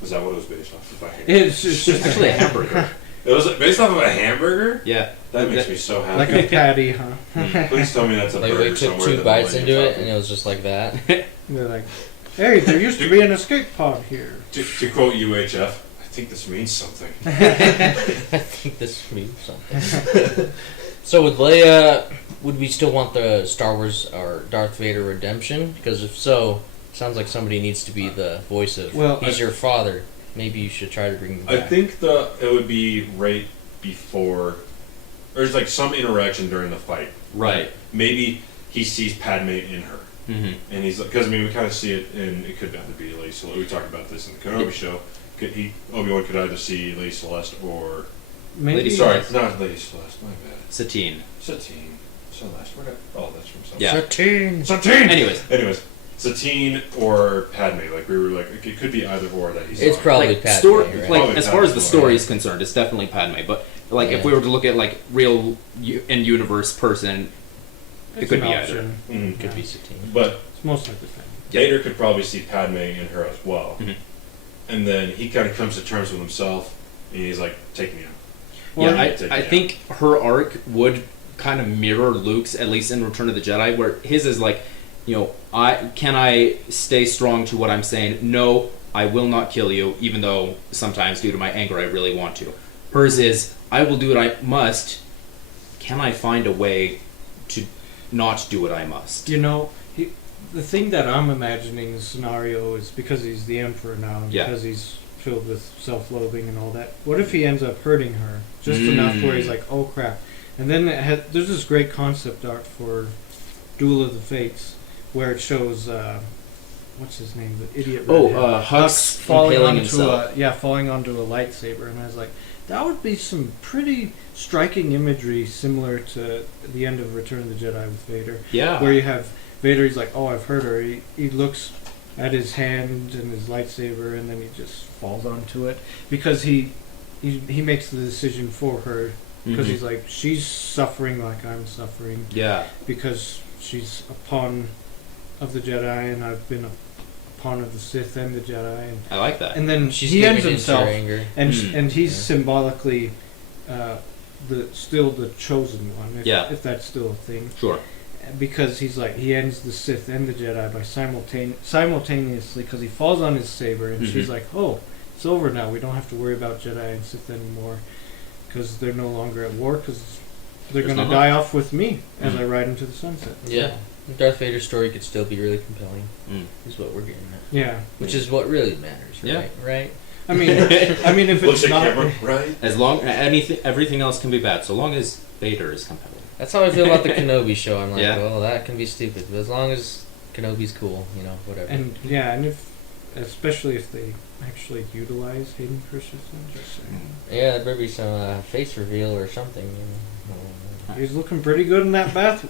Was that what it was based off of? It's just Actually a hamburger. It was based off of a hamburger? Yeah. That makes me so happy. like a patty, huh? Please tell me that's a like burger we took somewhere. two that bites Millennium into it, Falcon- and it was just like that. They're like, hey, there used to be an escape pod here. To quote UHF, I think this means something. I think this means something. So with Leia, would we still want the Star Wars or Darth Vader redemption? Because if so, sounds like somebody needs to be the voice of. Well, he's your father. Maybe you should try to bring him I back. think it would be right before. There's like some interaction during the fight. Right. Maybe he sees Padme in her. Mm-hmm. And he's like, because I mean, we kind of see it in, it could either be Lady Celeste. We talked about this in the Kenobi show. Obi-Wan could either see Lady Celeste or. Maybe. Sorry, not Lady Celeste, my bad. Satine. Satine. Celeste. Oh, that's from something. Yeah. Satine! Anyways. Satine or Padme. Like, we were like, it could be either or that he's It's on. probably Like, Padme, story, right? like Probably as far as the Padme, story right. is concerned, it's definitely Padme. But like, if Yeah. we were to look at like real in-universe person, It's it could an be option. Mhm. Could be Satine. But It's most likely thing. Vader could probably see Padme in her as well. Mhm. And then he kind of comes to terms with himself, and he's like, take me out. Well, yeah, I think her arc would kind of mirror Luke's, at least in Return of the Jedi, where his is like, I stay strong to what I'm saying? No, I will not kill you, even though sometimes due to my anger I really want to. Hers is, I will do what I must. Can I find a way to not do what I must? The thing that I'm imagining the scenario is because he's the Emperor now, and Yeah. because he's filled with self-loathing and all that. What if he ends up hurting her just enough where he's like, "Oh crap!" And then there's this great concept art for Duel of the Fates where it shows what's his name, the idiot. redhead. Hux falling impaling onto himself. falling onto a lightsaber, and I was like, that would be some pretty striking imagery similar to the end of Return of the Jedi with Vader. Yeah. Where you have Vader, he's like, oh, I've hurt her. He looks at his hand and his lightsaber, and then he just falls onto it because he makes the decision for her because Mhm. he's like, she's suffering like I'm suffering Yeah. because she's a pawn of the Jedi, and I've been a pawn of the Sith and the Jedi, I like that. and then She's he ends giving into her himself, anger. and he's Yeah. symbolically still the chosen one, if that's still a thing. Sure. Because he's like, he ends the Sith and the Jedi by simultaneously, because he falls on his saber, and she's Mhm. like, oh, it's over now. We don't have to worry about Jedi and Sith anymore, because they're no longer at war, because they're There's going to no- die off with me as Mhm. I ride into the sunset. Yeah. Darth Vader's story could still be really compelling, Mm. is what we're getting at. Yeah. Which is what really matters, Yeah. right? Right? I mean, if Looks it's at not... camera, right? As long everything else can be bad, so long as Vader is compelling. That's how I feel about the Kenobi show. I'm like, Yeah. well, that can be stupid, but as long as Kenobi's cool, whatever. And if, especially if they actually utilize Hayden Christensen. Just saying. Yeah, there better be some face reveal or something. You know. He's looking pretty good in that back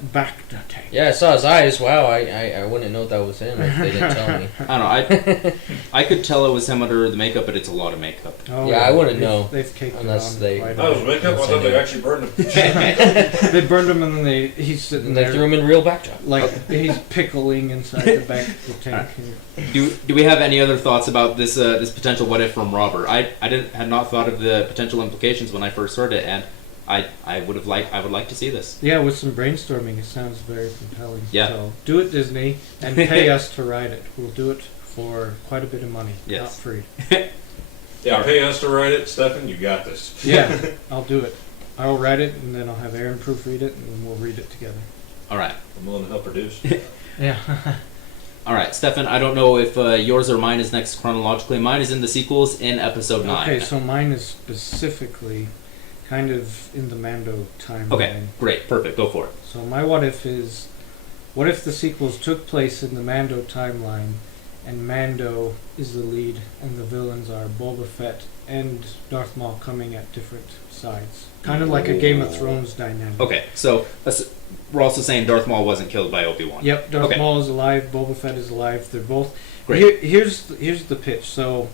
tank. Yeah, I saw his eyes. Wow, I wouldn't know that was him if they didn't tell me. I don't know. I could tell it was him under the makeup, but it's a lot of makeup. Oh, Yeah, I wouldn't know They've caked unless it on they- quite a That was bit. makeup. I thought they actually burned him. They burned him and then he's sitting And they there threw him in real backdrop. like he's pickling inside the back of the tank. Do we have any other thoughts about this this potential what if from Robert? I had not thought of the potential implications when I first heard it, and I would like to see this. Yeah, with some brainstorming, it sounds very compelling. Yeah. So do it, Disney, and pay us to write it. We'll do it for quite a bit of money, Yes. not free. Yeah, pay us to write it, Stefan. You got this. Yeah, I'll do it. I'll write it, and then I'll have Aaron proofread it, and we'll read it together. All right. I'm willing to help produce. Yeah. All right, Stefan, I don't know if yours or mine is next chronologically. Mine is in the sequels in episode 9. Okay, so mine is specifically kind of in the Mando timeline. Okay, great, perfect, go for it. So my what if is, what if the sequels took place in the Mando timeline, and Mando is the lead, and the villains are Boba Fett and Darth Maul coming at different sides, kind of like a Game of Thrones dynamic. Okay, so we're also saying Darth Maul wasn't killed by Obi-Wan. Yep, Darth Okay. Maul is alive. Boba Fett is alive. They're both. Great. Here's the pitch. So,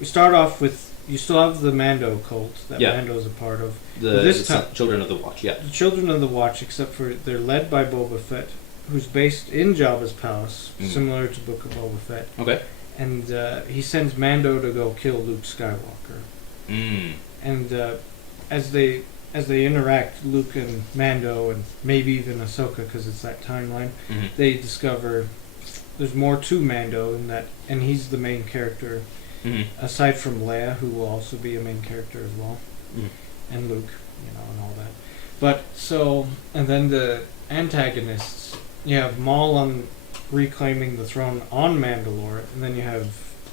we start off with, you still have the Mando cult that Yeah. Mando's a part of. The Children of the Watch, yeah. The Children of the Watch, except for they're led by Boba Fett, who's based in Jabba's palace, similar to Book of Boba Fett. Okay. And he sends Mando to go kill Luke Skywalker. Mm. And as they interact, Luke and Mando, and maybe even Ahsoka, because it's that timeline, Mm-hmm. they discover there's more to Mando in that, and he's the main character, Mm-hmm. aside from Leia, who will also be a main character as well, Mm. and Luke, and all that. But so, and then the antagonists, you have Maul on reclaiming the throne on Mandalore, and then you have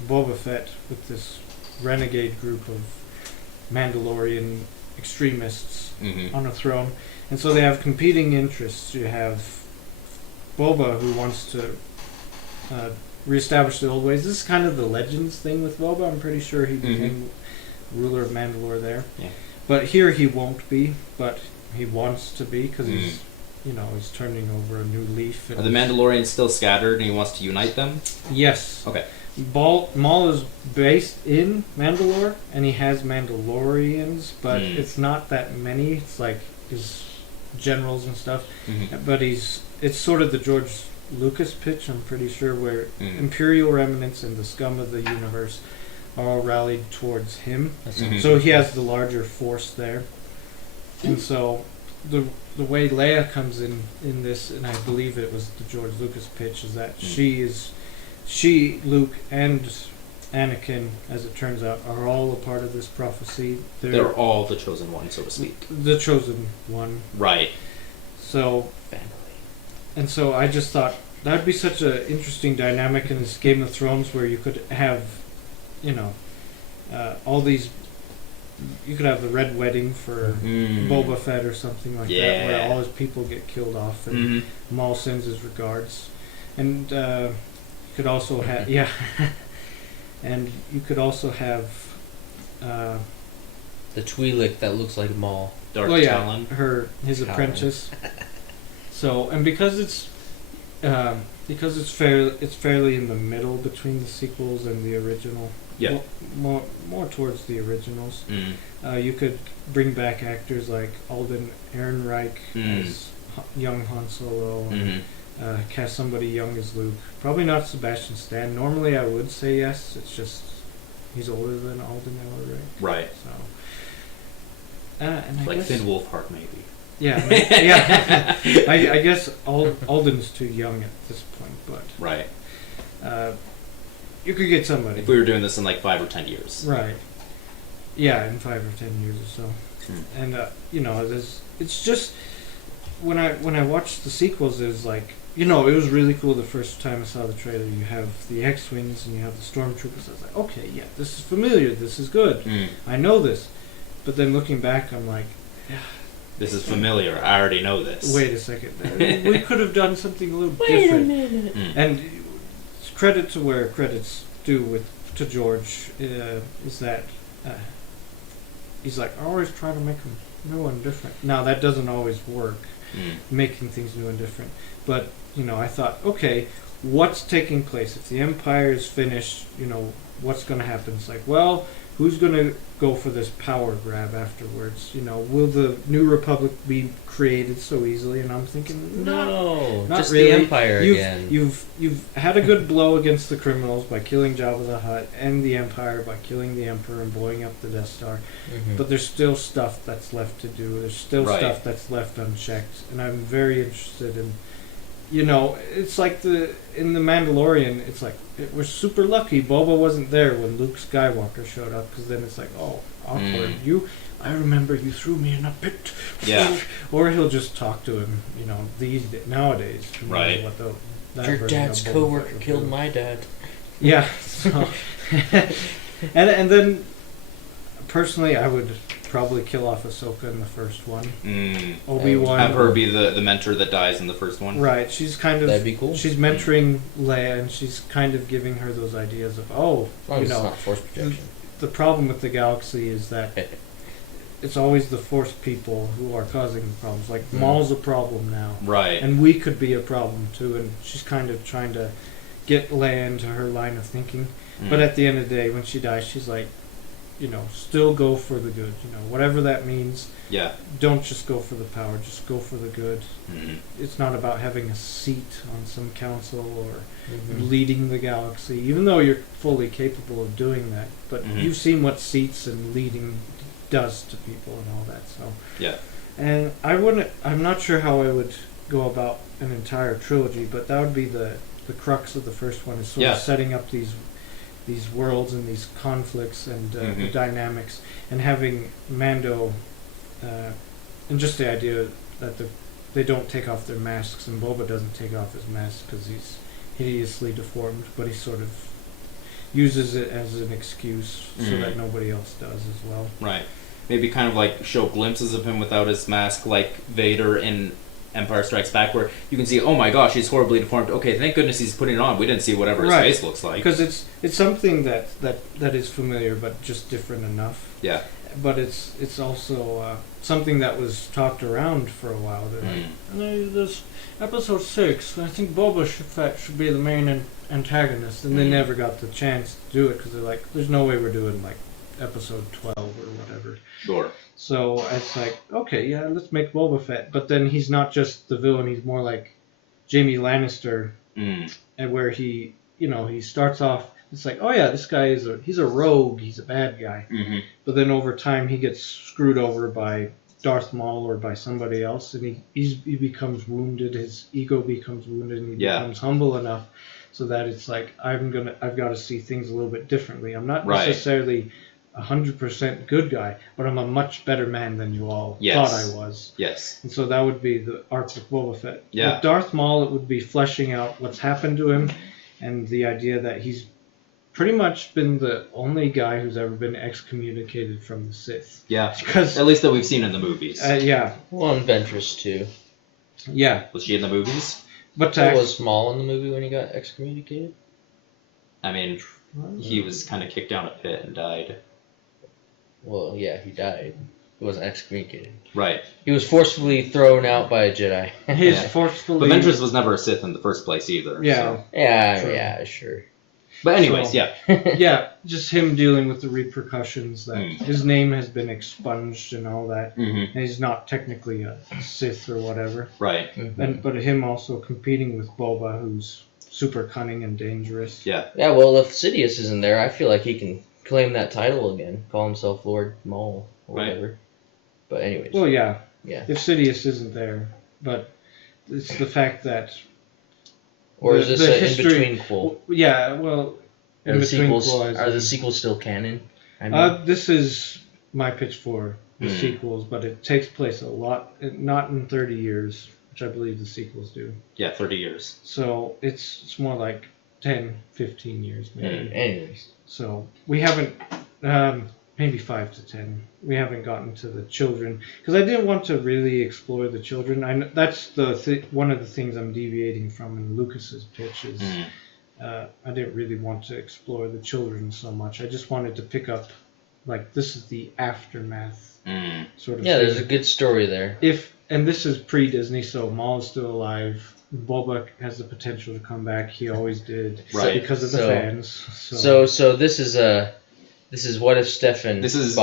Boba Fett with this renegade group of Mandalorian extremists Mm-hmm. on a throne, and so they have competing interests. You have Boba, who wants to reestablish the old ways. This is kind of the Legends thing with Boba. I'm pretty sure he became ruler of Mandalore there. Yeah. But here he won't be, but he wants to be, because he's, he's turning over a new leaf. Are the Mandalorians still scattered and he wants to unite them? Yes. Okay. Maul is based in Mandalore, and he has Mandalorians, but it's not that many. It's like his generals and stuff. Mm-hmm. But it's sort of the George Lucas pitch, I'm pretty sure, where Imperial remnants and the scum of the universe are all rallied towards him. Mhm. So he has the larger force there. And so the way Leia comes in this, and I believe it was the George Lucas pitch, is that she, Luke, and Anakin, as it turns out, are all a part of this prophecy. They're all the chosen one, so to speak. the chosen one. Right. So, Family. and so I just thought that would be such an interesting dynamic in this Game of Thrones, where you could have, all these. You could have the Red Wedding for Boba Fett or something like that, where all his people get killed off, and Maul sends his regards, and you could also have and you could also have The Twi'lek that looks like Maul. Darth Talon. his Talon. apprentice. So, and because it's fairly in the middle between the sequels and the original. Yeah. More towards the originals. Mm. You could bring back actors like Alden Ehrenreich Mm. as young Han Solo, and Mm-hmm. cast somebody young as Luke. Probably not Sebastian Stan. Normally I would say yes. It's just he's older than Alden Ehrenreich. Right. So. And I Like guess, Finn Wolfhard, maybe. Yeah, yeah. I guess Alden's too young at this point, but Right. you could get somebody. If we were doing this in like 5 or 10 years. Right. Yeah, in 5 or 10 years or so. And it's just when I watched the sequels, it was like, it was really cool the first time I saw the trailer. You have the X-Wings and you have the Stormtroopers. I was like, okay, yeah, this is familiar. This is good. I know this. But then looking back, I'm like, This is familiar. I already know this. wait a second. We could have done something a little different. minute. And credit to where credit's do to George is that he's like, I always try to make them new and different. Now that doesn't always work, making things new and different. But I thought, okay, what's taking place if the Empire is finished? What's going to happen? It's like, well, who's going to go for this power grab afterwards? Will the New Republic be created so easily? And I'm thinking, no, not just really. the Empire again. You've had a good blow against the criminals by killing Jabba the Hutt, and the Empire by killing the Emperor and blowing up the Death Star. But there's still stuff that's left to do. There's still stuff that's left unchecked, and I'm very interested in. It's like in The Mandalorian, it's like, we're super lucky Boba wasn't there when Luke Skywalker showed up, because then it's like, oh, awkward. I remember you threw me in a pit. Yeah. Or he'll just talk to him, nowadays. Right. Your dad's coworker killed my dad. Yeah. So and then, personally, I would probably kill off Ahsoka in the first one. Obi-Wan. Have her be the mentor that dies in the first one. Right. She's kind of. That'd be cool. She's mentoring Leia, and she's kind of giving her those ideas of, it's not force projection. The problem with the galaxy is that it's always the Force people who are causing the problems. Like, Maul's a problem now. Right. And we could be a problem too, and she's kind of trying to get Leia into her line of thinking. But at the end of the day, when she dies, she's like, still go for the good. Whatever that means. Yeah. Don't just go for the power, just go for the good. It's not about having a seat on some council or leading the galaxy, even though you're fully capable of doing that. But you've seen what seats and leading does to people and all that. So yeah. And I'm not sure how I would go about an entire trilogy, but that would be the crux of the first one, is sort of setting up these worlds and these conflicts and the dynamics, and having Mando and just the idea that they don't take off their masks, and Boba doesn't take off his mask because he's hideously deformed, but he sort of uses it as an excuse so that nobody else does as well. Right. Maybe kind of like show glimpses of him without his mask, like Vader in Empire Strikes Back, where you can see, oh my gosh, he's horribly deformed. Okay, thank goodness he's putting it on. We didn't see whatever his face looks like. Because it's something that is familiar, but just different enough. Yeah. But it's also something that was talked around for a while. This episode 6, I think Boba Fett should be the main antagonist, and they never got the chance to do it because they're like, there's no way we're doing like episode 12 or whatever. Sure. So it's like, okay, yeah, let's make Boba Fett, but then he's not just the villain; he's more like Jaime Lannister, and where he starts off. It's like, oh yeah, this guy he's a rogue, he's a bad guy. But then over time he gets screwed over by Darth Maul or by somebody else, and he becomes wounded, his ego becomes wounded, and he becomes humble enough so that it's like, I've got to see things a little bit differently. I'm not necessarily 100% good guy, but I'm a much better man than you all thought I was. Yes. And so that would be the arc of Boba Fett. Yeah. With Darth Maul, it would be fleshing out what's happened to him, and the idea that he's pretty much been the only guy who's ever been excommunicated from the Sith. Yeah. Because at least that we've seen in the movies. Yeah. Well, and Ventress too. Yeah. Was she in the movies? But was Maul in the movie when he got excommunicated? I mean, he was kind of kicked down a pit and died. Well, yeah, he died. He wasn't excommunicated. Right. He was forcefully thrown out by a Jedi. He's forcefully. But Ventress was never a Sith in the first place either. Yeah. So. Yeah, sure. But anyways, so, yeah, just him dealing with the repercussions that his name has been expunged and all that. And he's not technically a Sith or whatever. Right. But him also competing with Boba, who's super cunning and dangerous. Yeah. Yeah, well, if Sidious isn't there, I feel like he can claim that title again. Call himself Lord Maul or whatever. But anyways. Well, yeah. Yeah. If Sidious isn't there. But it's the fact that... Or is this an in-between quel? Yeah, well... Are the sequels still canon? I mean, this is my pitch for the sequels, but it takes place not in 30 years, which I believe the sequels do. Yeah, 30 years. So it's more like 10, 15 years maybe. Anyways. So we haven't, maybe 5 to 10. We haven't gotten to the children, because I didn't want to really explore the children. That's one of the things I'm deviating from in Lucas's pitch is I didn't really want to explore the children so much. I just wanted to pick up, like, this is the aftermath sort of Yeah, thing. there's a good story there. And this is pre-Disney, so Maul is still alive. Boba has the potential to come back. He always did, Right. because of the fans. So this is what if Stefan This is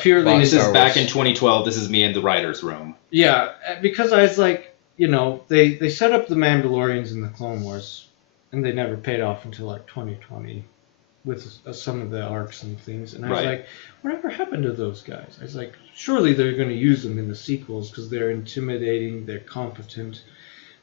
purely- This is back in 2012. This is me in the writer's room. Yeah, because I was like, they set up the Mandalorians in the Clone Wars, and they never paid off until like 2020 with some of the arcs and things. And I was like, whatever happened to those guys? I was like, surely they're going to use them in the sequels because they're intimidating, they're competent.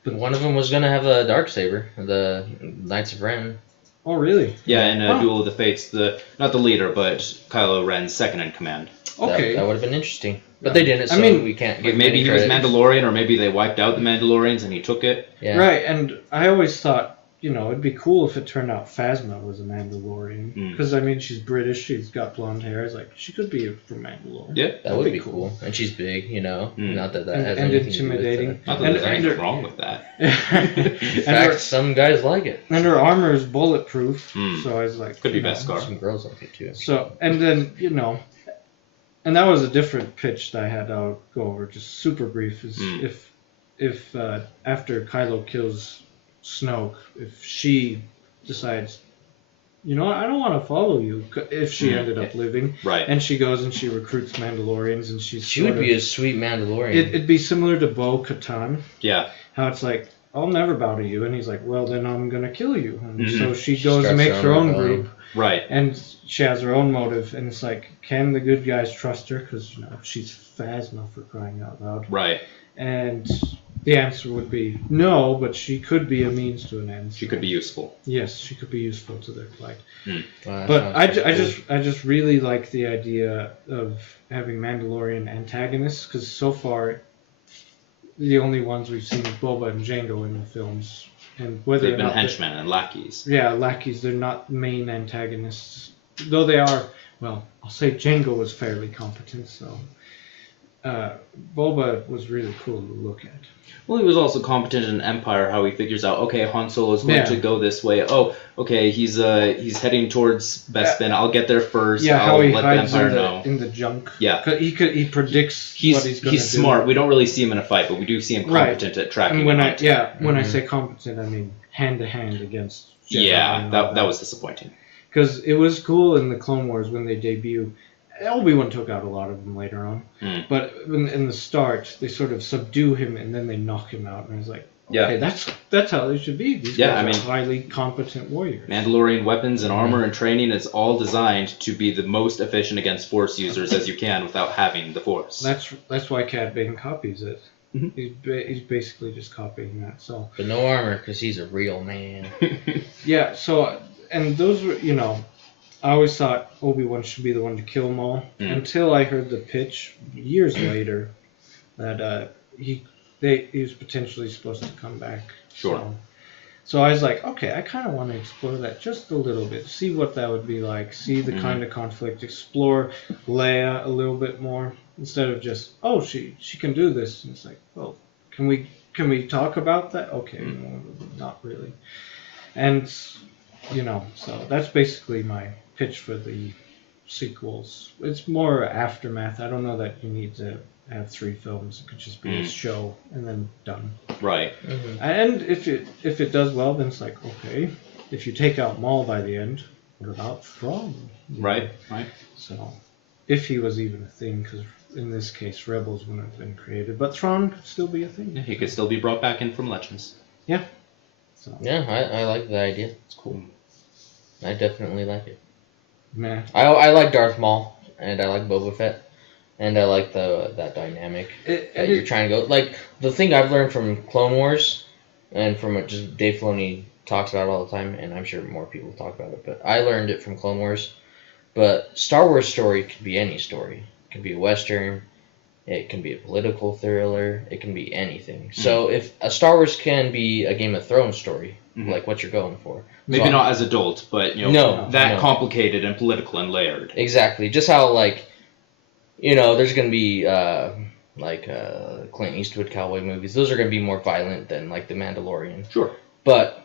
But one of them was gonna have a darksaber, the Knights of Ren. Oh, really? Yeah, in Duel of the Fates, not the leader, but Kylo Ren's second in command. Okay. That would have been interesting. But they didn't, so we can't give maybe any he was credit. Mandalorian, or maybe they wiped out the Mandalorians and he took it. Yeah. Right, and I always thought, it'd be cool if it turned out Phasma was a Mandalorian. Because, she's British, she's got blonde hair. I was like, she could be from Mandalore. Yeah. That would be cool. And she's big, Not that has and anything intimidating. to do with Not that there's anything wrong with that. In fact, some guys like it. And her armor is bulletproof, so I was like... Could be Beskar. Some girls like it, too. So, and then, and that was a different pitch that I had. I'll go over just super brief. Is if after Kylo kills Snoke, if she decides, I don't want to follow you, if she ended up living, Right. and she goes and she recruits Mandalorians, and She would be a sweet Mandalorian. It'd be similar to Bo-Katan. Yeah. How it's like, I'll never bow to you, and he's like, well, then I'm gonna kill you. And so she She goes and starts makes her own rebellion. group. Right. And she has her own motive, and it's like, can the good guys trust her? Because, she's Phasma, for crying out loud. Right. And the answer would be no, but she could be a means to an end. She could be useful. Yes, she could be useful to their plight. Wow, But I just really like the idea of having Mandalorian antagonists, because so far, the only ones we've seen is Boba and Jango in the films. And whether They've or been not henchmen and lackeys. yeah, lackeys, they're not main antagonists. Though they are, well, I'll say Jango was fairly competent, so Boba was really cool to look at. Well, he was also competent in Empire, how he figures out, okay, Han Solo is going to go this way. Oh, okay, he's heading towards Bespin. I'll get there first. Yeah, I'll how he let hides the Empire know. in the junk. Yeah. 'Cause he predicts what he's going to do. He's smart. We don't really see him in a fight, but we do see him competent at tracking. And when him I say competent, I mean hand to hand against. Jedi yeah, and all that was disappointing. Because it was cool in the Clone Wars when they debut. Obi-Wan took out a lot of them later on. But in the start, they sort of subdue him and then they knock him out. And I was like, okay, that's how they should be. These guys are highly competent warriors. Mandalorian weapons and armor and training is all designed to be the most efficient against Force users as you can without having the Force. That's why Cad Bane copies it. He's basically just copying that. So. But no armor, because he's a real man. Yeah, so, and those were, I always thought Obi-Wan should be the one to kill Maul until I heard the pitch years later that he was potentially supposed to come back. Sure. So I was like, okay, I kind of want to explore that just a little bit, see what that would be like, see the kind of conflict, explore Leia a little bit more instead of just, oh, she can do this. And it's like, well, can we talk about that? Okay, no, not really. And so that's basically my pitch for the sequels. It's more aftermath. I don't know that you need to have 3 films. It could just be a show and then done. Right. And if it does well, then it's like, okay, if you take out Maul by the end, what about Thrawn? Right. So, if he was even a thing, because in this case, Rebels wouldn't have been created, but Thrawn could still be a thing. He could still be brought back in from Legends. Yeah. So. Yeah, I like the idea. It's cool. I definitely like it. Nah. I like Darth Maul, and I like Boba Fett, and I like that dynamic that you're trying to go. Like, the thing I've learned from Clone Wars, and from what just Dave Filoni talks about all the time, and I'm sure more people talk about it, but I learned it from Clone Wars. But Star Wars story can be any story. It can be a Western, it can be a political thriller, it can be anything. So if a Star Wars can be a Game of Thrones story, like what you're going for. Maybe not as adult, but complicated and political and layered. Exactly. Just how there's gonna be Clint Eastwood cowboy movies. Those are gonna be more violent than like The Mandalorian. Sure. But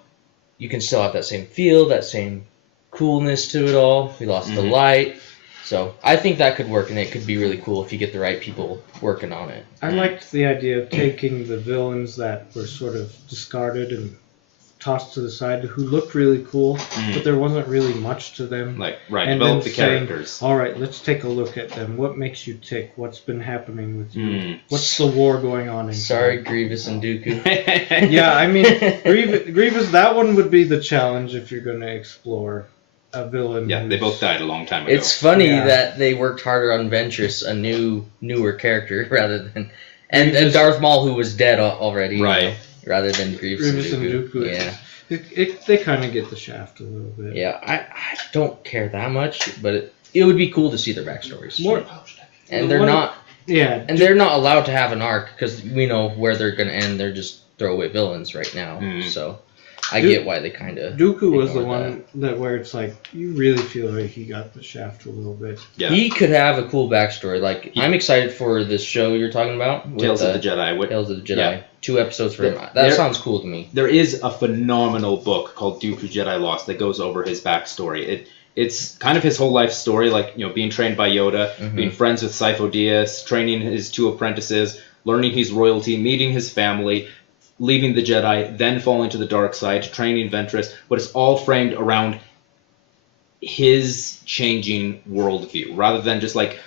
you can still have that same feel, that same coolness to it all. We lost the light. So I think that could work, and it could be really cool if you get the right people working on it. I liked the idea of taking the villains that were sort of discarded and tossed to the side, who looked really cool, but there wasn't really much to them. And develop the characters. All right, let's take a look at them. What makes you tick? What's been happening with you? What's the war going on inside? Sorry, Grievous and Dooku. Yeah, I mean, Grievous, that one would be the challenge if you're going to explore a villain. Yeah, they both died a long time ago. It's funny that they worked harder on Ventress, a newer character, rather than... And Darth Maul, who was dead already. Right. Rather than Grievous and Dooku. Yeah. They kind of get the shaft a little bit. Yeah, I don't care that much, but it would be cool to see their backstories. And they're not... Yeah. And they're not allowed to have an arc, because we know where they're going to end. They're just throwaway villains right now. So I get why they kind of... Dooku was the one that where it's like, you really feel like he got the shaft a little bit. Yeah. He could have a cool backstory. Like, I'm excited for this show you're talking about. Tales of the Jedi. Tales of the Jedi. Yeah. 2 episodes for him. That sounds cool to me. There is a phenomenal book called Dooku Jedi Lost that goes over his backstory. It's kind of his whole life story, like, being trained by Yoda, being friends with Sifo Dyas, training his 2 apprentices, learning he's royalty, meeting his family, leaving the Jedi, then falling to the dark side, training Ventress, but it's all framed around his changing worldview, rather than just like,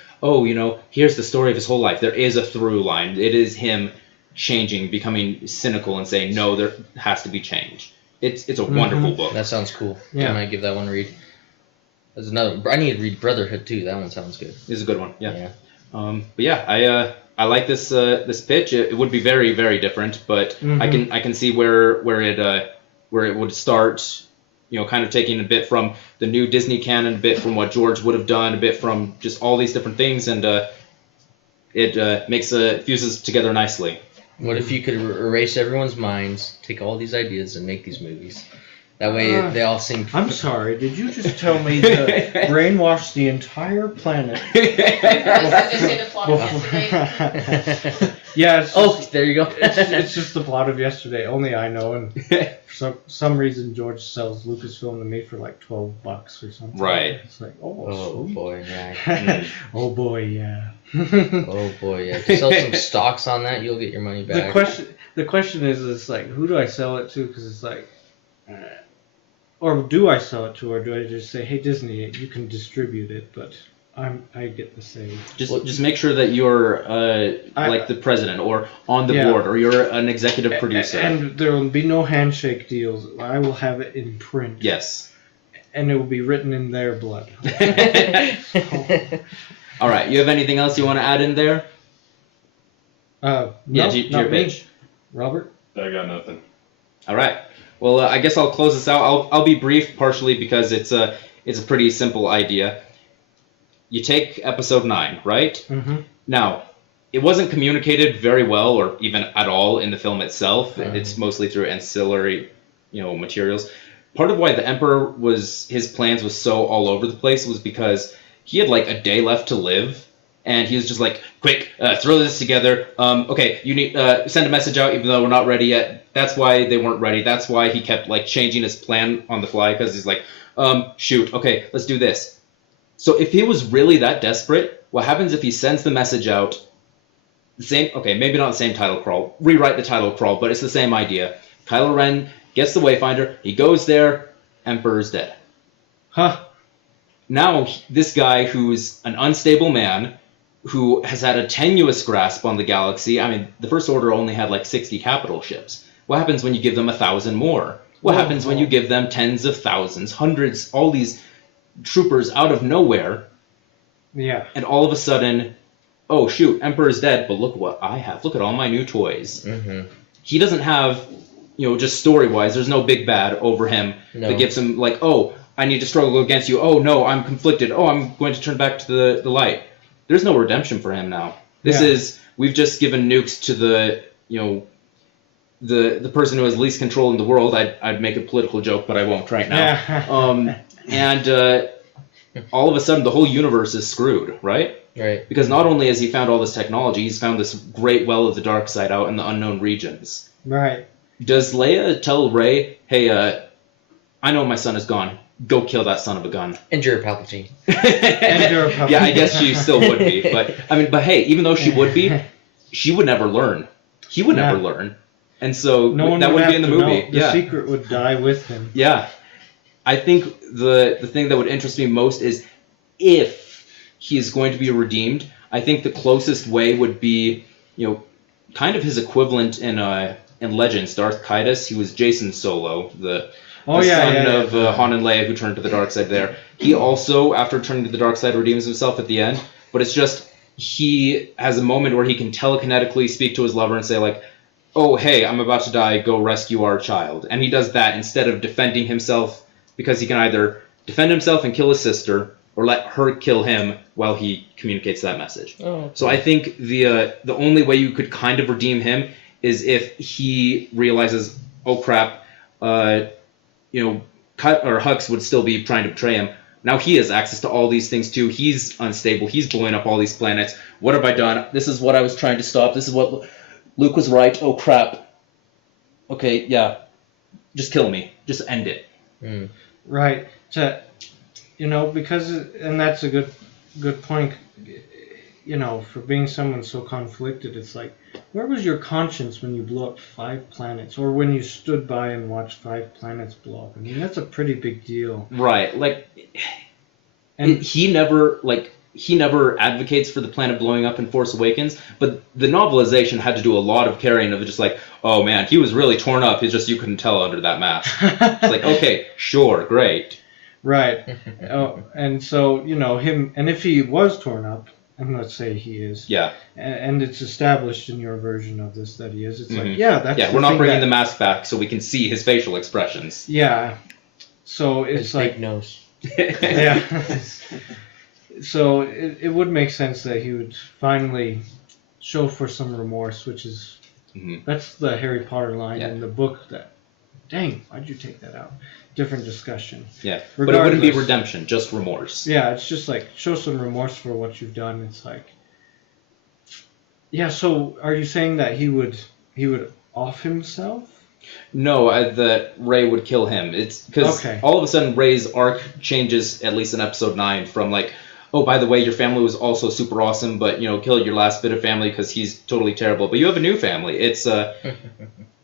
here's the story of his whole life. There is a through line. It is him changing, becoming cynical, and saying, no, there has to be change. It's a wonderful book. That sounds cool. Yeah. I might give that one a read. There's another. I need to read Brotherhood too. That one sounds good. It's a good one. Yeah. But yeah, I like this pitch. It would be very, very different, but I can see where it would start. Kind of taking a bit from the new Disney canon, a bit from what George would have done, a bit from just all these different things, and it fuses together nicely. What if you could erase everyone's minds, take all these ideas, and make these movies? That way they all seem... I'm sorry, did you just tell me to brainwash the entire planet? Yeah. There you go. It's just the plot of yesterday. Only I know, and for some reason George sells Lucasfilm to me for like $12 or something. Right. It's like, oh sweet. boy, yeah. Oh boy, yeah. Oh boy, yeah. If you sell some stocks on that, you'll get your money back. The question is, it's like, who do I sell it to? Because it's like, or do I sell it to, or do I just say, hey Disney, you can distribute it, but I get the say. Just make sure that you're like the president or on the board, or you're an executive producer. And there will be no handshake deals. I will have it in print. Yes. And it will be written in their blood. All right. You have anything else you want to add in there? No, to your pitch. Robert? I got nothing. All right. Well, I guess I'll close this out. I'll be brief, partially because it's a pretty simple idea. You take episode 9, right? Mm-hmm. Now, it wasn't communicated very well, or even at all, in the film itself. Mm-hmm. It's mostly through ancillary, materials. Part of why the Emperor his plans was so all over the place was because he had like a day left to live. And he was just like, quick, throw this together. Okay, you need send a message out even though we're not ready yet. That's why they weren't ready. That's why he kept like changing his plan on the fly, because he's like, shoot, okay, let's do this. So if he was really that desperate, what happens if he sends the message out, maybe not the same title crawl, rewrite the title crawl, but it's the same idea. Kylo Ren gets the Wayfinder, he goes there, Emperor's dead. Huh. Now, this guy who's an unstable man, who has had a tenuous grasp on the galaxy. I mean, the First Order only had like 60 capital ships. What happens when you give them 1,000 more? What happens when you give them tens of thousands, hundreds, all these troopers out of nowhere? Yeah. And all of a sudden, oh shoot, Emperor's dead, but look what I have. Look at all my new toys. Mm-hmm. He doesn't have, just story-wise, there's no big bad over him that gives him like, oh, I need to struggle against you. Oh no, I'm conflicted. Oh, I'm going to turn back to the light. There's no redemption for him now. We've just given nukes to the person who has least control in the world. I'd make a political joke, but I won't right now. And all of a sudden, the whole universe is screwed, right? Right. Because not only has he found all this technology, he's found this great well of the dark side out in the unknown regions. Right. Does Leia tell Rey, hey, I know my son is gone. Go kill that son of a gun. And you're a Palpatine. And you're a Palpatine. Yeah, I guess she still would be. But hey, even though she would be, she would never learn. He would never learn. And so no one that would wouldn't be in the movie. Know. The secret would die with him. Yeah. I think the thing that would interest me most is if he is going to be redeemed, I think the closest way would be, kind of his equivalent in Legends, Darth Kaidos. He was Jason Solo, the son of Han and Leia who turned to the dark side there. He also, after turning to the dark side, redeems himself at the end. But it's just he has a moment where he can telekinetically speak to his lover and say, like, oh, hey, I'm about to die, go rescue our child. And he does that instead of defending himself, because he can either defend himself and kill his sister, or let her kill him while he communicates that message. Oh, okay. So I think the only way you could kind of redeem him is if he realizes, oh crap, Hux would still be trying to betray him. Now he has access to all these things too. He's unstable. He's blowing up all these planets. What have I done? This is what I was trying to stop. This is what Luke was right. Oh crap. Okay, yeah. Just kill me. Just end it. Mm. Right. Because, and that's a good point. For being someone so conflicted, it's like, where was your conscience when you blew up 5 planets, or when you stood by and watched 5 planets blow up? I mean, that's a pretty big deal. Right. He never advocates for the planet blowing up in Force Awakens, but the novelization had to do a lot of carrying of just like, oh man, he was really torn up. It's just you couldn't tell under that mask. It's like, okay, sure, great. Right. And so, him, and if he was torn up, and let's say he is. Yeah. And it's established in your version of this that he is. It's like, that's we're not bringing the mask back so we can see his facial expressions. Yeah. So it's his like... big nose. Yeah. So it would make sense that he would finally show for some remorse, which is... That's the Harry Potter line in the book that... Dang, why'd you take that out? Different discussion. Yeah, but it wouldn't be redemption, just remorse. Yeah, it's just like, show some remorse for what you've done. It's like... Yeah, so are you saying that he would off himself? No, that Rey would kill him. It's because all of a sudden Rey's arc changes, at least in Episode 9, from like, oh, by the way, your family was also super awesome, but, kill your last bit of family because he's totally terrible. But you have a new family. It's,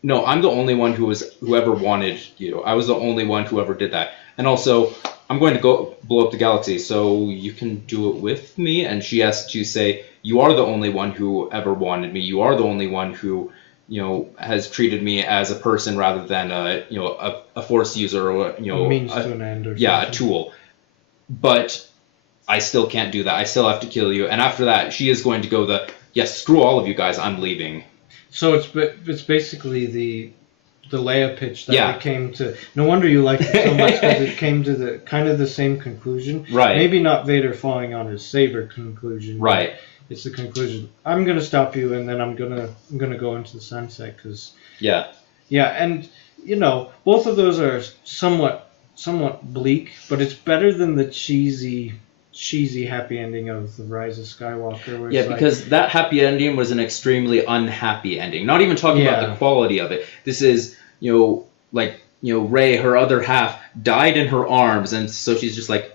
no, I'm the only one who ever wanted you. I was the only one who ever did that. And also, I'm going to go blow up the galaxy, so you can do it with me. And she has to say, you are the only one who ever wanted me. You are the only one who, has treated me as a person rather than a force user or a means to an end or something. Yeah, a tool. But I still can't do that. I still have to kill you. And after that, she is going to go yes, screw all of you guys. I'm leaving. So it's basically the Leia pitch that it came to. No wonder you liked it so much, because it came to the kind of the same conclusion. Right. Maybe not Vader falling on his saber conclusion. Right. It's the conclusion. I'm gonna stop you, and then I'm gonna go into the sunset, because. Yeah. Yeah, and both of those are somewhat bleak, but it's better than the cheesy happy ending of The Rise of Skywalker. Where because that happy ending was an extremely unhappy ending. Not even talking about the quality of it. This is, Rey, her other half, died in her arms, and so she's just like,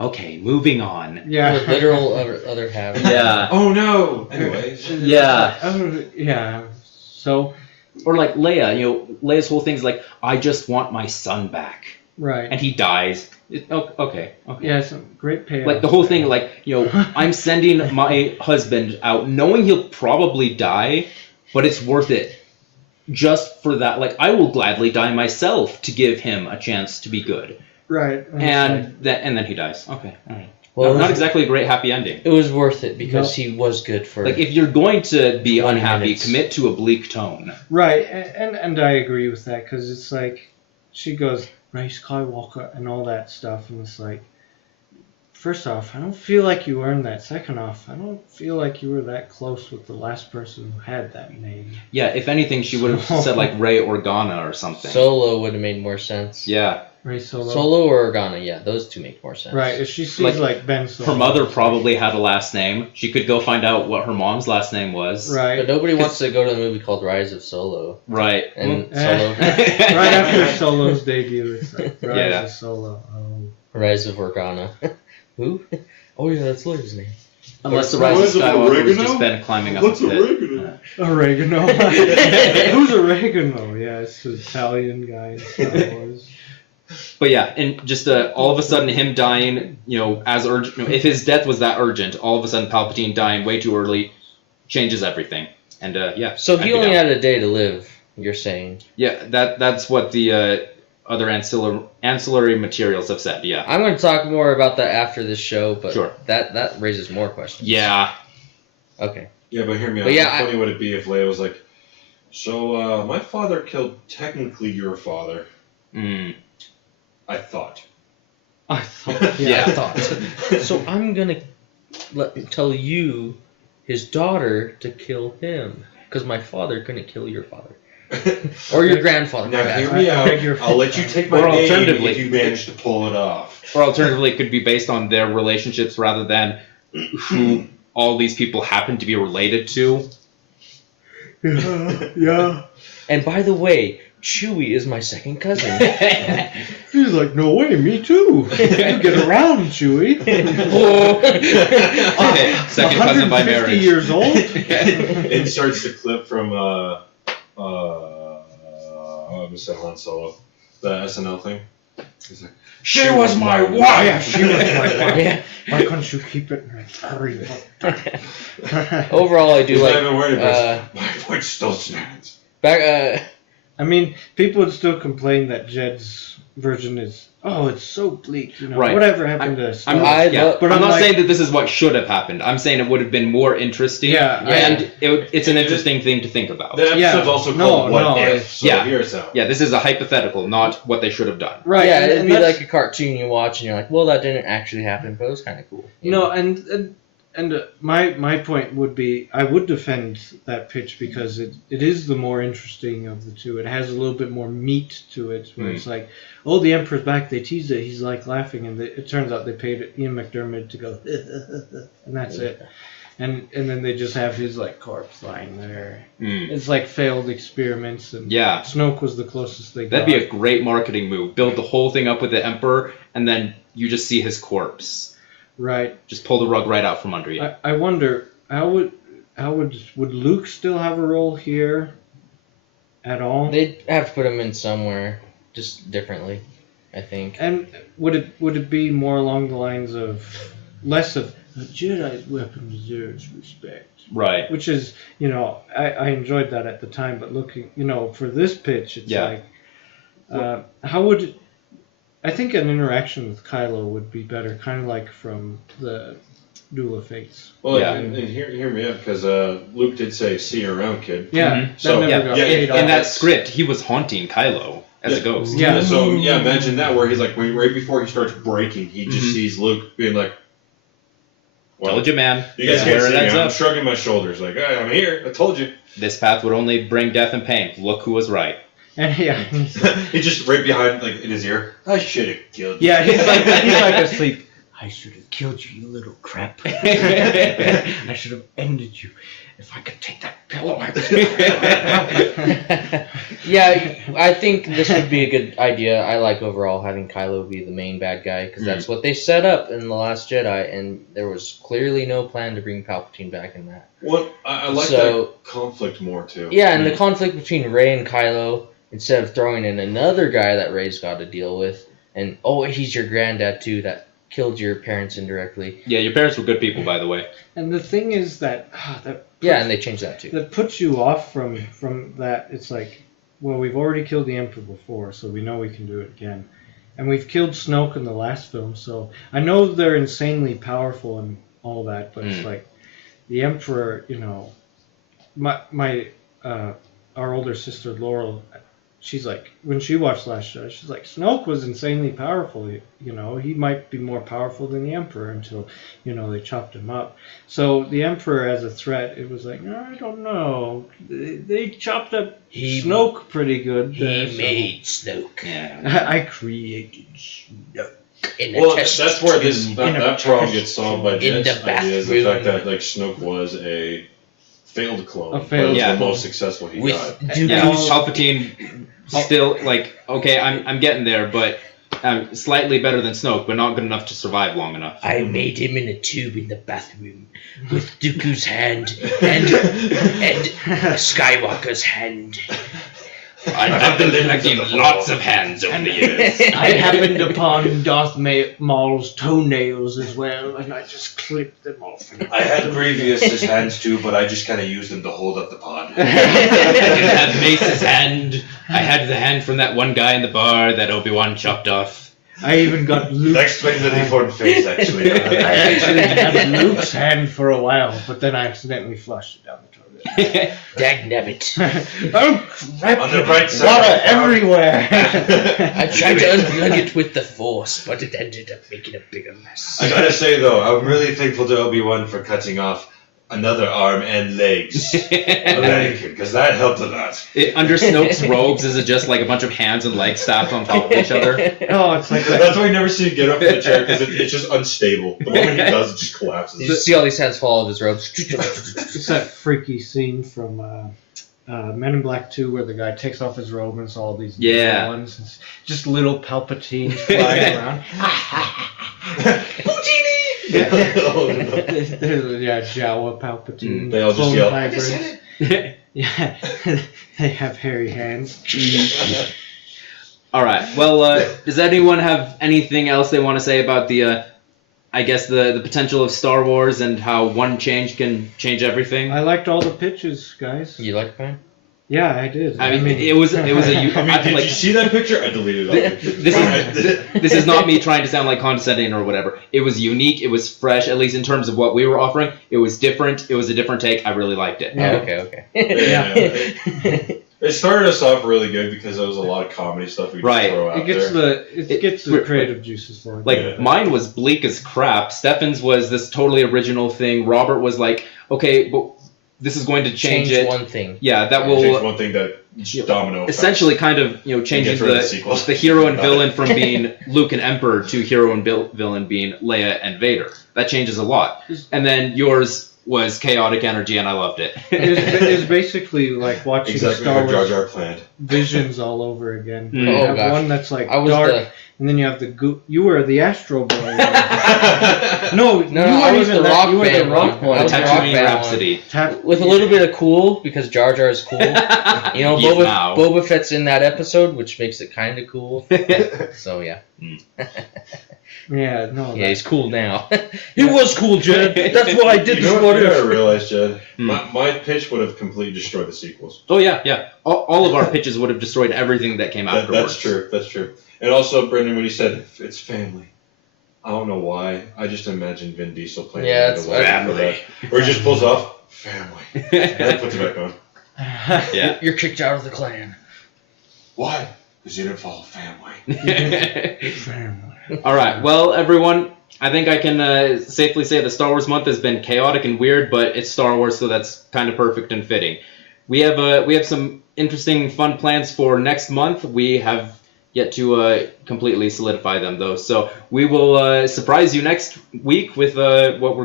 okay, moving on. Yeah. The literal other half. Yeah. Oh no! Anyways. Yeah. So... Or like Leia, Leia's whole thing's like, I just want my son back. Right. And he dies. Okay. Yeah, it's a great payoff. Like the whole thing, I'm sending my husband out knowing he'll probably die, but it's worth it just for that. Like, I will gladly die myself to give him a chance to be good. Right. And then he dies. Okay, all right. Well, not exactly a great happy ending. It was worth it because he was good for... Like, if you're going to be unhappy, minutes. commit to a bleak tone. Right, and I agree with that, because it's like, she goes, Rey Skywalker and all that stuff, and it's like, first off, I don't feel like you earned that. Second off, I don't feel like you were that close with the last person who had that name. Yeah, if anything, she would have said like Rey Organa or something. Solo would have made more sense. Yeah. Rey Solo. Solo or Organa, yeah, those two make more sense. Right, if she sees like Ben Solo. Her mother probably had a last name. She could go find out what her mom's last name was. Right. But nobody wants to go to a movie called Rise of Solo. Right. And Well, Solo. Right after Solo's debut, it's like Rise Yeah. of Solo. Oh. Rise of Organa. Who? Oh yeah, that's Lloyd's name. Unless the What Rise of is it, Skywalker was oregano? just Ben climbing up What's a pit. oregano? Oregano. Who's Oregano? Yeah, it's an Italian guy in Star Wars. But yeah, and just all of a sudden him dying, as urgent. If his death was that urgent, all of a sudden Palpatine dying way too early changes everything. And yeah. So I'd he be only down. had a day to live. You're saying? Yeah, that's what the other ancillary materials have said. Yeah. I'm going to talk more about that after this show, but Sure. that raises more questions. Yeah. Okay. Yeah, but hear me out. But yeah, How funny would it be if Leia was like, so, my father killed technically your father, Mm. I thought. I thought. Yeah. I thought. So I'm going to tell you, his daughter, to kill him. Because my father couldn't kill your father. Or your grandfather. my Now bad. hear me I beg your out. I'll let you take my Or name alternatively- if you manage to pull it off. Or alternatively, it could be based on their relationships rather than who all these people happen to be related to. Yeah. And by the way, Chewie is my second cousin. He's like, no way, me too. You get around, Chewie. Second cousin by 150 marriage. years old. It starts to clip from I just said Han Solo, the SNL thing. He's like, She was my wife. Yeah, she was my wife. Yeah. Why couldn't you keep it? Hurry. Overall, I do he's like. not even worried about it. My voice still stands. Back. I mean, people would still complain that Jed's version is, it's so bleak, Right. whatever happened to I'm Star not, I yeah, love- But I'm I'm not like- saying that this is what should have happened. I'm saying it would have been more interesting. Yeah, and it's an interesting thing to think about. The episode's also called What If, so yeah. hear us out. Yeah, this is a hypothetical, not what they should have done. Right. Yeah, and- it'd and be that's- like a cartoon you watch, and you're like, well, that didn't actually happen, but it was kind of cool. My point would be, I would defend that pitch because it is the more interesting of the two. It has a little bit more meat to it, where it's like, the Emperor's back. They teased it. He's like laughing, and it turns out they paid Ian McDermott to go, and that's it. And then they just have his like corpse lying there. Mm. It's like failed experiments, and Yeah. Snoke was the closest they got. That'd be a great marketing move. Build the whole thing up with the Emperor, and then you just see his corpse. right. Just pull the rug right out from under you. I wonder would Luke still have a role here at all? They'd have to put him in somewhere, just differently, I think. And would it be more along the lines of less of a Jedi's weapon deserves respect, Right. which is I enjoyed that at the time, but looking for this pitch, it's Yeah. like how would I think an interaction with Kylo would be better, kind of like from the Duel of Fates. Well, Yeah. and hear me out, because Luke did say, see you around, kid. Yeah, Mhm. that So- never yeah, got yeah, paid in In off. that script, he was haunting Kylo as a ghost. Yeah. So, imagine that, where he's like, right before he starts breaking, he just Mhm. sees Luke being like, Told you, man. You guys This is can't where see it me. ends I'm up. shrugging my shoulders like, hey, I'm here. I told you. This path would only bring death and pain. Look who was right. And yeah, He's just right behind, like, in his ear. I should have killed you. yeah, he's like asleep. I should have killed you, you little crap. I should have ended you. If I could take that pillow, I would. Yeah, I think this would be a good idea. I like overall having Kylo be the main bad guy, because that's what they set up in The Last Jedi, and there was clearly no plan to bring Palpatine back in that. Well, I like So- that conflict more, too. Yeah, and the conflict between Rey and Kylo, instead of throwing in another guy that Rey's got to deal with, and he's your granddad too, that killed your parents indirectly. Yeah, your parents were good people, by the way. And the thing is that Yeah, and they changed that too. that puts you off from that. It's like, well, we've already killed the Emperor before, so we know we can do it again. And we've killed Snoke in the last film, so I know they're insanely powerful and all that, but it's like the Emperor, our older sister Laurel, she's like, when she watched Last Jedi, she's like, Snoke was insanely powerful. You know, he might be more powerful than the Emperor until, you know, they chopped him up. So the Emperor as a threat, it was like, I don't know. They chopped up Snoke pretty good. Made Snoke. Yeah. I created Snoke. Well, that's where that problem gets solved by Jed's idea, is the fact that like Snoke was a failed clone. But it was the most successful he got. Yeah, Palpatine still like, okay, I'm getting there, but slightly better than Snoke, but not good enough to survive long enough. I made him in a tube in the bathroom with Dooku's hand and Skywalker's hand. I've been collecting lots of hands over the years. I happened upon Darth Maul's toenails as well, and I just clipped them off. I had Grievous's hands too, but I just kind of used them to hold up the pod. I had Mace's hand. I had the hand from that one guy in the bar that Obi-Wan chopped off. I even got Luke's That explains the deformed face, actually. I actually had Luke's hand for a while, but then I accidentally flushed it down the toilet. Dagnabbit. Oh crap! On the right side. Water everywhere! I tried to unplug it with the Force, but it ended up making a bigger mess. I gotta say though, I'm really thankful to Obi-Wan for cutting off another arm and legs of Anakin, because that helped a lot. Under Snoke's robes, is it just like a bunch of hands and legs stacked on top of each other? Oh, it's like That's why you never see him get up from the chair, because it's just unstable. The moment he does, it just You collapses. just see all these hands fall out of his robes. it's that freaky scene from Men in Black 2 where the guy takes off his robe and it's all these little ones. It's just little Palpatines flying around. Oh, no. Yeah, Jawa Palpatine. They all just clone yell, hybrids. Yeah, they have hairy hands. All right. Well, does anyone have anything else they want to say about the, I guess the potential of Star Wars and how one change can change everything? I liked all the pitches, guys. You like mine? Yeah, I did. I mean, it was a. I mean, did you see that picture? I deleted all the pictures. This is not me trying to sound like condescending or whatever. It was unique. It was fresh, at least in terms of what we were offering. It was different. It was a different take. I really liked it. Yeah. Okay. It started us off really good because there was a lot of comedy stuff we could just throw out It gets there. it gets the creative juices flowing. Like, mine was bleak as crap. Stefan's was this totally original thing. Robert was like, okay, but this is going to change it. one thing. Yeah, that Change will one thing that domino effect. essentially kind of, changing Get rid of the sequels. the hero and villain from being Luke and Emperor to hero and villain being Leia and Vader. That changes a lot. And then yours was chaotic energy, and I loved it. It was basically like watching Exactly Star what Jar Wars Jar planned. Visions all over again. Mm. You Oh, have gosh. one that's like I was dark, and then you have you were the Astro Boy. No, you I weren't was even the that. rock You were the band rock one. I The was boy. the rock Tatooine band Rhapsody. with a little bit of cool because Jar Jar is cool. Boba Fett's in that episode, which makes it kind of cool. So yeah, Yeah, no. yeah, he's cool now. He was cool, Jed. That's why I did You this. know what I realized, Jed? Hmm. My pitch would have completely destroyed the sequels. Oh yeah. All of our pitches would have destroyed everything that came afterwards. That's true. And also, Brendan, when you said it's family, I don't know why. I just imagined Vin Diesel playing Yeah, the family. Or he just pulls off family. And then puts it back on. Yeah. You're kicked out of the clan. Why? Because you didn't follow family. All right. Well, everyone, I think I can safely say the Star Wars month has been chaotic and weird, but it's Star Wars, so that's kind of perfect and fitting. We have some interesting, fun plans for next month. We have yet to completely solidify them, though. So we will surprise you next week with what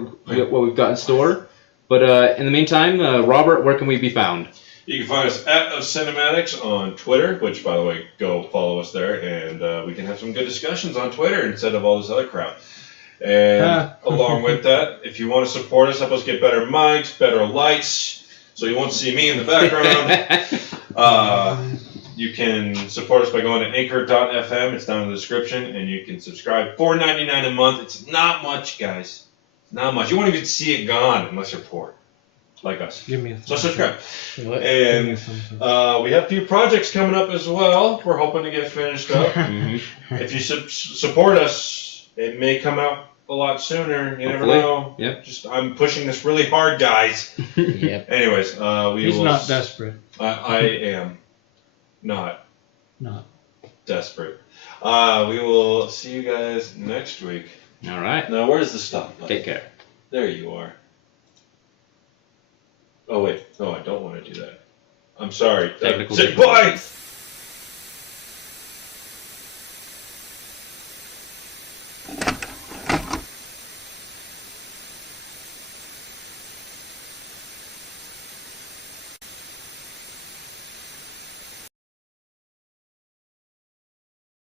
we've got in store. But in the meantime, Robert, where can we be found? You can find us at Cinematics on Twitter, which, by the way, go follow us there, and we can have some good discussions on Twitter instead of all this other crap. And along with that, if you want to support us, help us get better mics, better lights, so you won't see me in the background. You can support us by going to anchor.fm. It's down in the description, and you can subscribe. $4.99 a month. It's not much, guys. Not much. You won't even see it gone unless you're poor, like us. Give me a So subscribe. What? And we have a few projects coming up as well. We're hoping to get finished up. If you support us, it may come out a lot sooner. You never Hopefully. know. Yep. I'm pushing this really hard, guys. Yep. Anyways, He's not desperate. I am not. not. Desperate. We will see you guys next week. All right. Now, where's the stop button? Take care. There you are. Oh, wait. No, I don't want to do that. I'm sorry. Technical Say difficulties. bye!